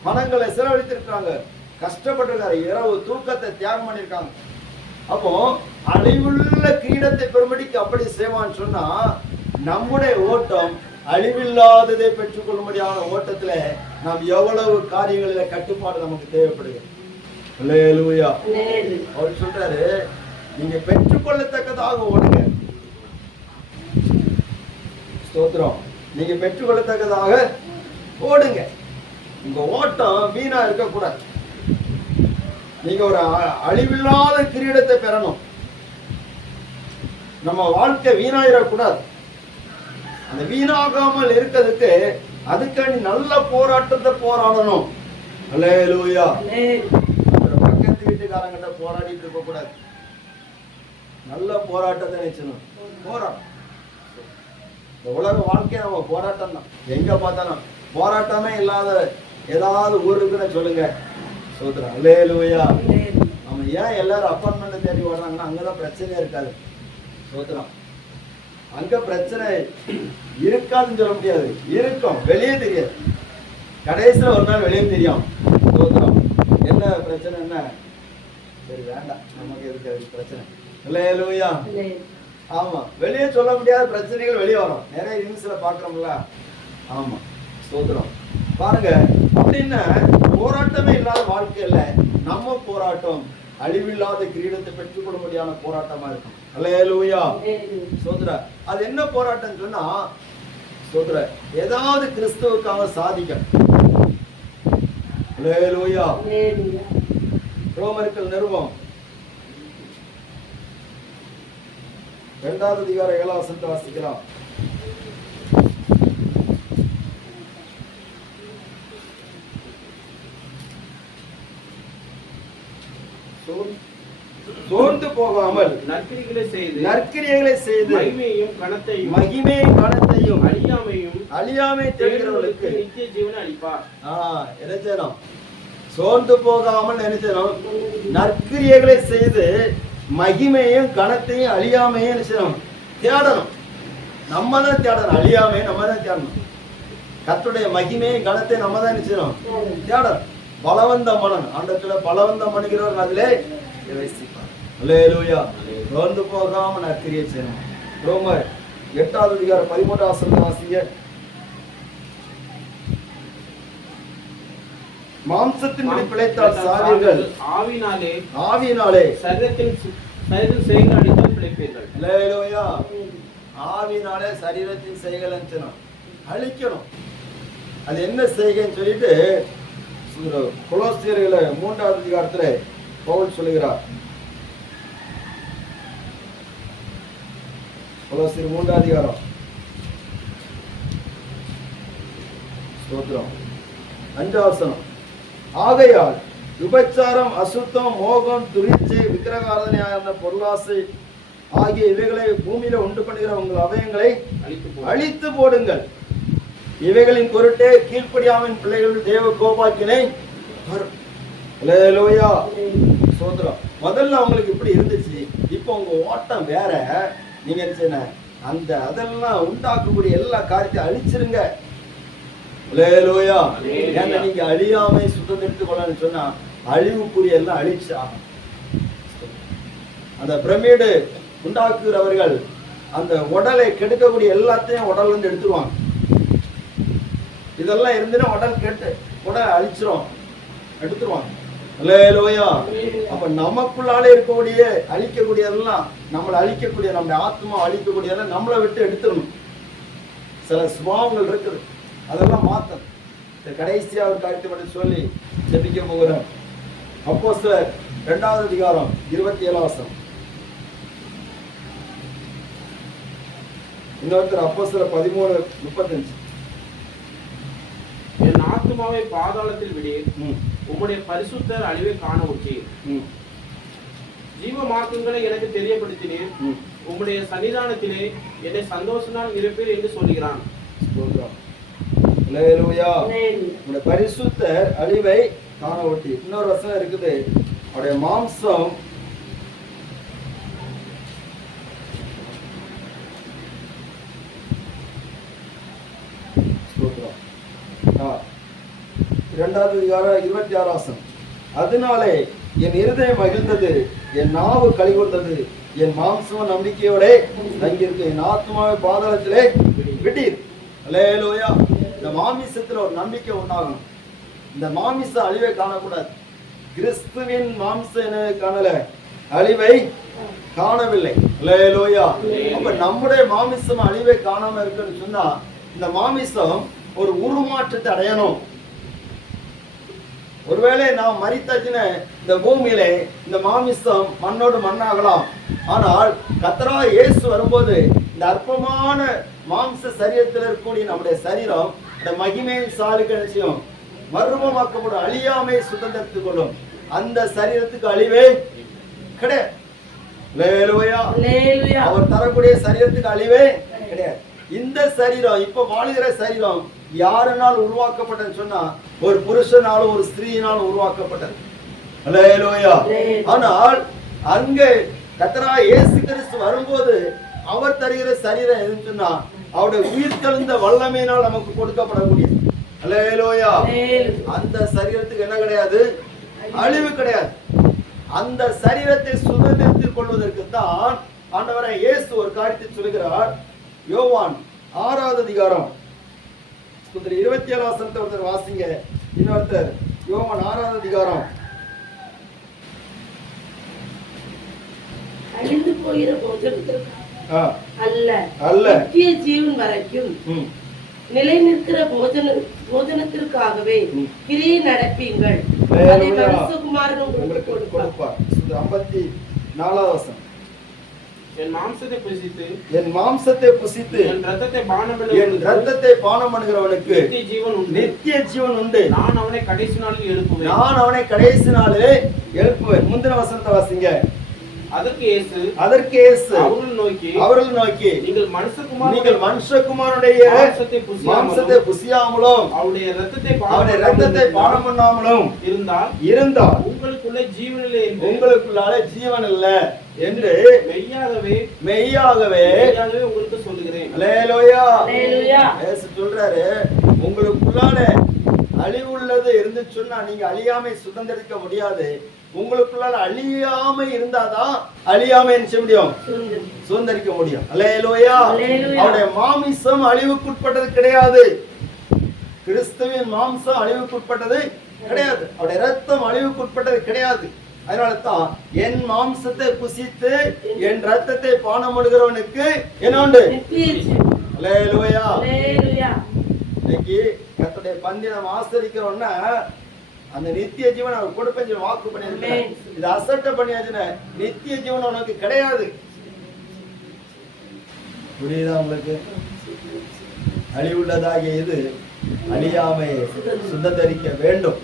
மனங்களை செலவழித்திருக்கிறாங்க, கஷ்டப்பட்டிருக்காங்க, இரவு தூக்கத்தை தியாகம் பண்ணிருக்காங்க. அப்போ அழிவுள்ள கிரீடத்தை பெறும்படிக்கு அப்படி செய்வான்னு சொன்னா, நம்முடைய ஓட்டம் அழிவில்லாததை பெற்றுக் கொள்ளும்படியான ஓட்டத்துல நாம் எவ்வளவு காரியங்களில கட்டுப்பாடு நமக்கு தேவைப்படுகிறது. அல்லேலூயா. அவர் சொல்றாரு, நீங்க பெற்றுக்கொள்ளத்தக்கதாக ஓடுங்க. ஸ்தோத்திரம். நீங்க பெற்றுக்கொள்ளத்தக்கதாக ஓடுங்க. உங்க ஓட்டம் வீணா இருக்கக்கூடாது. நீங்க ஒரு அழிவில்லாத கிரீடத்தை பெறணும். நம்ம வாழ்க்கை வீணாயிடக்கூடாது. அந்த வீணாகாமல் இருக்கிறதுக்கு அதுக்காண்டி நல்ல போராட்டத்தை போராடணும். அல்லேலூயா. பக்கத்து வீட்டுக்காரங்கிட்ட போராடிட்டு இருக்க கூடாது. நல்ல போராட்டத்தை நினைச்சணும். போராட்டம். இந்த உலக வாழ்க்கை நம்ம போராட்டம் தான். எங்க பார்த்தாலும் போராட்டமே இல்லாத ஏதாவது ஊர் இருக்குன்னு சொல்லுங்க. சோத்ரா. அல்லேலூயா. நம்ம ஏன் எல்லாரும் அப்பார்ட்மெண்ட் தேடி ஓடுறாங்கன்னா அங்கதான் பிரச்சனையே இருக்காது. சோத்ரம். அங்க பிரச்சனை இருக்காதுன்னு சொல்ல முடியாது, இருக்கும், வெளியே தெரியாது. கடைசியில ஒரு நாள் வெளியே தெரியும். சோத்ரம். என்ன பிரச்சனை, என்ன சரி வேண்டாம், நமக்கு எதுக்கு பிரச்சனை. அல்லேலூயா. ஆமா, வெளியே சொல்ல முடியாத பிரச்சனைகள் வெளியே வரும். நிறைய நியூஸ்ல பாக்குறோம்ல. ஆமா. ஸ்தோத்திரம். பாருங்க, அப்படின்னா போராட்டமே இல்லாத வாழ்க்கையில நம்ம போராட்டம் அழிவில்லாத கிரீடத்தை பெற்றுக்கொள்ள முடியாத போராட்டமா இருக்கும். அல்லேலூயா. சோதர அது என்ன போராட்டம் சொன்னா, சோதர ஏதாவது கிறிஸ்துவுக்காக சாதிக்கணும். அல்லேலூயா. ரோமர்கள் நிருபம் 2வது அதிகாரம் 7வது வசனத்தை வாசிக்கலாம். சோர்ந்து போகாமல் நற்கிரிகளை செய்து மகிமையும் கனத்தையும் அழியாமை தேடுகிறவர்களுக்கு நித்திய ஜீவனை அளிப்பார். என்ன செய்யணும்? சோர்ந்து போகாமல் என்ன செய்யணும்? நற்கிரியைகளை செய்து மகிமையும் கனத்தையும் அழியாமையும் என்ன செய்யணும்? தேடணும். நம்ம தான் தேடணும். அழியாமையை நம்ம தான் தேடணும். கர்த்தருடைய மகிமையும் கனத்தை நம்ம தான் என்ன செய்யணும்? தேடணும். பலவந்த மனன் ஆண்டத்துல பலவந்தம் பண்ணுகிறவர் அதிலே பிரவேசிப்பார். அல்லேலூயா. சோர்ந்து போகாம நற்கிரியை செய்யணும். ரோமர் 8வது அதிகாரம் 13வது வசனத்தை வாசிங்க. மாம்சத்தின்படி பிழைத்தால் சாவீர்கள், ஆவியினாலே சரீரத்தின் செய்கைகள் அழித்தால் பிழைப்பீர்கள். அல்லேலூயா. ஆவியினாலே சரீரத்தின் செய்கைகள் அழிக்கணும். அது என்ன செய்கைன்னு சொல்லிட்டு கொலோசியர்களை 3வது அதிகாரத்துல பவுல் சொல்லுகிறார். கொலோசியர் 3வது அதிகாரம் ஸ்தோத்திரம் 5வது வசனம். ஆகையால் விபச்சாரம், அசுத்தம், மோகம், துரிச்சை, விக்கிரகாராதனையான பொருளாசை ஆகிய இவைகளை பூமியில உண்டு பண்ணுகிற உங்கள் அவயங்களை அழித்து போடுங்கள். இவைகளின் பொருட்டே கீழ்ப்படியாமின் பிள்ளைகள் தேவ கோபாக்கினை வரும். அல்லேலூயா. சோதரம் முதல்ல அவங்களுக்கு இப்படி இருந்துச்சு. இப்போ உங்க ஓட்டம் வேற. நீங்க என்ன அந்த அதெல்லாம் உண்டாக்கக்கூடிய எல்லா காரியத்தையும் அழிச்சிருங்க. அல்லேலூயா. ஏன்னா நீங்க அழியாமை சுத்தம் கொள்ளன்னு சொன்னா அழிவுக்குரிய எல்லாம் அழிச்சா. அந்த பிரமிடு உண்டாக்குகிறவர்கள் அந்த உடலை கெடுக்கக்கூடிய எல்லாத்தையும் உடல் வந்து எடுத்துருவாங்க. இதெல்லாம் இருந்துன்னா உடல் கெட்டு உடல் அழிச்சிரும், எடுத்துருவாங்க. அல்லேலூயா. அப்ப நமக்குள்ளாலே இருக்கக்கூடிய அழிக்கக்கூடியதெல்லாம், நம்மளை அழிக்கக்கூடிய, நம்முடைய ஆத்மா அழிக்கக்கூடியதெல்லாம் நம்மளை விட்டு எடுத்துடணும். சில சுபாவங்கள் இருக்குது, அதெல்லாம் மாத்தணும். இந்த கடைசியா ஒரு காரியத்தை மட்டும் சொல்லி ஜெபிக்க போகிறேன். அப்போஸ்தலர் 2வது அதிகாரம் 27வது வசனம். இன்னொருத்தர் அப்போஸ்தலர் 13:35. என் ஆத்துமாவை பாதாளத்தில் விடீர், உம்முடைய பரிசுத்தர் அழிவை காண விட்டீர். ஜீவ மார்க்கங்களை எனக்கு தெரியப்படுத்தினீர், உம்முடைய சன்னிதானத்திலே என்னை சந்தோஷனால் இருப்பீர் என்று சொல்கிறான். அல்லேலூயா. உம்முடைய பரிசுத்தர் அழிவை காண விட்டீர். இன்னொரு வசனம் இருக்குது, அவருடைய மாம்சம் இரண்டாவது அதிகாரம் 26வது வசனம். அதனாலே என் இருதயம் மகிழ்ந்தது, என் நாவு களிகொண்டது, என் மாம்சம் நம்பிக்கையோட தங்கியிருக்கு, என் ஆத்மாவை பாதாளத்திலே விட்டீர். அல்லேலூயா. இந்த மாமிசத்துல ஒரு நம்பிக்கை உண்டாகணும். இந்த மாமிச அழிவை காணக்கூடாது. கிறிஸ்துவின் மாம்சம் என்ன காணல? அழிவை காணவில்லை. அல்லேலூயா. அப்ப நம்முடைய மாமிசம் அழிவை காணாம இருக்குன்னு சொன்னா இந்த மாமிசம் ஒரு உருமாற்றத்தை அடையணும். ஒருவேளை நாம் மரித்தாச்சின இந்த பூமியில இந்த மாமிசம் மண்ணோடு மண்ணாகலாம். ஆனால் கர்த்தராகிய இயேசு வரும்போது இந்த அற்பமான மாம்ச சரீரத்தில் இருக்கக்கூடிய நம்முடைய சரீரம் இந்த மகிமையின் சாலுக்கு நிச்சயம் மர்மமாக்கப்படும், அழியாமை சுதந்திரத்துக் கொள்ளும். அந்த சரீரத்துக்கு அழிவே கிடையாது. அவர் தரக்கூடிய சரீரத்துக்கு அழிவே கிடையாது. இந்த சரீரம் இப்ப வாழுகிற சரீரம் யாருனால் உருவாக்கப்பட்டதுன்னு சொன்னா ஒரு புருஷனாலும் ஒரு ஸ்திரீனாலும் உருவாக்கப்பட்டது. அல்லேலூயா. ஆனால் அங்கே கர்த்தராகிய இயேசு கிறிஸ்து வரும்போது அவர் தருகிற சரீரம் எதுன்னு சொன்னா அவருடைய உயிர் தெழுந்த வல்லமையினால் நமக்கு கொடுக்கப்படக்கூடியது. அல்லேலூயா. அந்த சரீரத்துக்கு என்ன கிடையாது? அழிவு கிடையாது. அந்த சரீரத்தை சுதந்திரத்தில் கொள்வதற்கு தான் ஆண்டவராகிய இயேசு ஒரு காரியத்தை சொல்கிறார். யோவான் 6வது அதிகாரம் 27வது வசனத்தை ஒருத்தர் வாசிங்க. இன்னொருத்தர் யோவான் 6வது அதிகாரம் அழிந்து போகிற போஜனத்திற்கு ஆ, அல்ல அல்ல. நித்திய ஜீவன் வரைக்கும் ம், நிலை நிற்கிற போஜனத்திற்காகவே கிரியை நடப்பீங்கள். அதை அல்லேலூயா. மனுஷகுமாரன் உங்களுக்கு உங்களுக்கு கொடுப்பார். கொடுப்பார். இது 54வது வசனம். என் மாம்சத்தை புசித்து என் மாம்சத்தை புசித்து என் ரத்தத்தை பானம் என் ரத்தத்தை பானம் பண்ணுகிறவனுக்கு நித்திய ஜீவன் உண்டு. நித்திய ஜீவன் உண்டு. நான் அவனை கடைசி நாளில் எழுப்புவேன். நான் அவனை கடைசி நாளிலே எழுப்புவேன். முந்தின வசனத்தை வாசிங்க. அதற்கு இயேசு அவர்கள் நோக்கி நீங்கள் நீங்கள் மனுஷகுமாரனுடைய மாம்சத்தை புசியாமலும் அவருடைய ரத்தத்தை பானம் பண்ணாமலும் இருந்தால் உங்களுக்குள்ள ஜீவனில்லை என்று உங்களுக்குள்ளால ஜீவன் இல்ல என்று மெய்யாகவே உங்களுக்கு சொல்லுகிறேன். அல்லேலூயா. அல்லேலூயா. இயேசு சொல்றாரு, உங்களுக்குள்ளால அழிவுள்ளது இருந்து சொன்னா நீங்க அழியாமை சுதந்திரிக்க முடியாது. உங்களுக்குள்ளால அழியாமை இருந்தாதான் அழியாமை என்ன செய்ய முடியும்? சுதந்திரிக்க முடியும். அல்லேலூயா. அவருடைய மாமிசம் அழிவுக்குட்பட்டது கிடையாது. கிறிஸ்துவின் மாம்சம் அழிவுக்குட்பட்டது கிடையாது. அவருடைய ரத்தம் அழிவுக்குட்பட்டது கிடையாது. அதனால தான் என் மாம்சத்தை புசித்து என் ரத்தத்தை பானம் பண்ணுகிறவனுக்கு என்ன உண்டு? அல்லேலூயா. இன்னைக்கு கர்த்தருடைய பந்தினம் ஆசரிக்கிறோம்னா அந்த நித்திய ஜீவன் அவர் கொடுப்பேன் வாக்கு பண்ணியிருக்கேன். இது அசட்டை பண்ணியாச்சுன்னா நித்திய ஜீவன் உனக்கு கிடையாது. புரியுதா உங்களுக்கு? அழிவுள்ளதாகிய இது அழியாமை சுதந்திரிக்க வேண்டும்.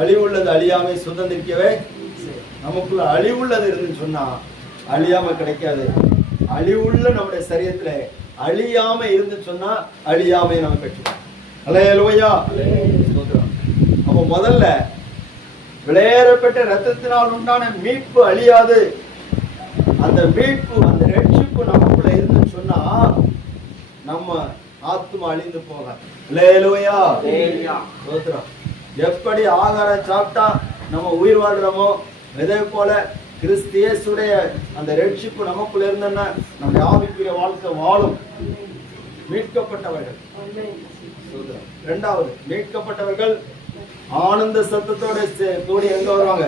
அழிவுள்ளது அழியாமை சுதந்திரிக்கவே நமக்குள்ள அழிவுள்ளது இருந்துன்னு சொன்னா அழியாமை கிடைக்காது. அழிவுள்ள நம்முடைய சரீரத்துல அழியாமை இருந்து சொன்னா அழியாமை நம்ம பெற்றோம். அல்லேலூயா. அப்ப முதல்ல விளையாடப்பட்ட ரத்தத்தினால் உண்டான மீட்பு அழியாது. அந்த மீட்பு அந்த ரட்சிப்பு நமக்குள்ள இருந்து சொன்னா நம்ம ஆத்மா அழிந்து போகாது. அல்லேலூயா. ஸ்தோத்திரம். எப்படி ஆகாரம் சாப்பிட்டா நம்ம உயிர் வாழ்றோமோ அதே போல கிறிஸ்து இயேசுடைய அந்த ரட்சிப்பு நமக்குள்ள இருந்தன்னா நம்முடைய ஆவிக்குரிய வாழ்க்கை வாழும். மீட்கப்பட்டவர்கள். இரண்டாவது, மீட்கப்பட்டவர்கள் ஆனந்த சத்தத்தோட கூடி எங்க வருவாங்க?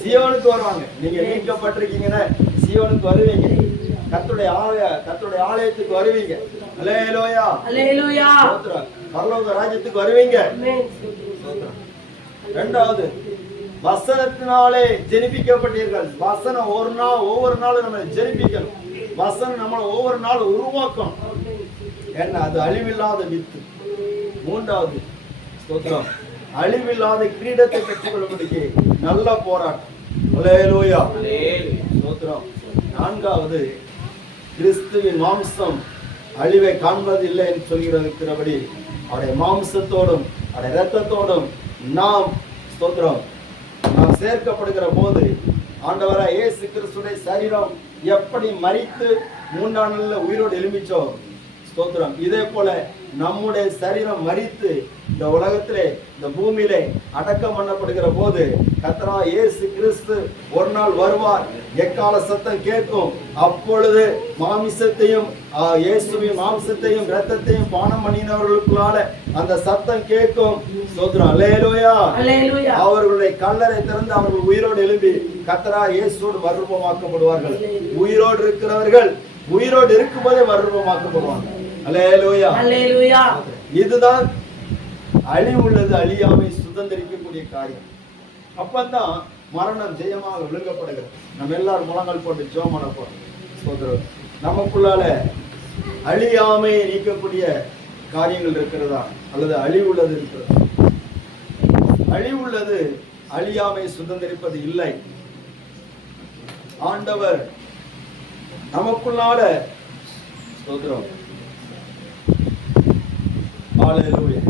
சீயோனுக்கு வருவாங்க. நீங்க மீட்கப்பட்டிருக்கீங்கன்னா சீயோனுக்கு வருவீங்க. கர்த்தருடைய ஆலயத்துக்கு வருவீங்க. அல்லேலூயா. அல்லேலூயா. ஸ்தோத்திரம். பரலோக ராஜ்யத்துக்கு வருவீங்க. இரண்டாவது, வசனத்தினாலே ஜெனிப்பிக்கப்பட்டீர்கள். வசனம் ஒவ்வொரு நாளும் நம்ம ஜெனிப்பிக்கணும். வசனம் நம்மளை ஒவ்வொரு நாளும் உருவாக்கணும். என்ன? அது அழிவில்லாத வித்து. மூன்றாவது, ஸ்தோத்திரம், அழிவில்லாத கிரீடத்தை பெற்றுக்கொள்ளும்படிக்கு நல்ல போராட்டம். அல்லேலூயா. ஸ்தோத்திரம். நான்காவது, கிறிஸ்துவின் மாம்சம் அழிவை காண்பதில்லை என்று சொல்கிறபடி அவருடைய மாம்சத்தோடும் அவருடைய இரத்தத்தோடும் நாம் ஸ்தோத்திரம் நாம் சேர்க்கப்படுகிற போது ஆண்டவராய் இயேசு கிறிஸ்துவின் சரீரம் எப்படி மரித்து 3ஆம் நாளில் உயிரோடு எழும்பிச்சோ ஸ்தோத்திரம், இதே போல நம்முடைய சரீரம் மரித்து இந்த உலகத்திலே இந்த பூமியிலே அடக்கம் பண்ணப்படுகிற போது கர்த்தராகிய இயேசு கிறிஸ்து ஒரு நாள் வருவார். எக்கால சத்தம் கேட்கும். அப்பொழுது மாமிசத்தையும் இயேசுவின் மாம்சத்தையும் இரத்தத்தையும் பானம் பண்ணினவர்களுக்குள்ளால அந்த சத்தம் கேட்கும். ஸ்தோத்திரம். அல்லேலூயா. அவர்களுடைய கல்லறை திறந்து அவர்கள் உயிரோடு எழும்பி கர்த்தராகிய இயேசுவோடு மறுரூபமாக்கப்படுவார்கள். உயிரோடு இருக்கிறவர்கள் உயிரோடு இருக்கும்போதே மறுரூபமாக்கப்படுவாங்க. அல்லேலூயா. அல்லேலூயா. இதுதான் அழிவுள்ளது அழியாமை சுதந்திரிக்கக்கூடிய காரியம். அப்பதான் மரணம் ஜெயமாக விழுங்கப்படுகிறது. நம்ம எல்லாரும் முழங்கால் போட்டு ஜெபம் பண்ண போறோம். நமக்குள்ளால அழியாமையை நீக்கக்கூடிய காரியங்கள் இருக்கிறதா அல்லது அழிவுள்ளது இருக்கிறதா? அழிவுள்ளது அழியாமை சுதந்திரிப்பது இல்லை. ஆண்டவர் நமக்குள்ளால ஸ்தோத்திரம். ஹல்லேலூயா.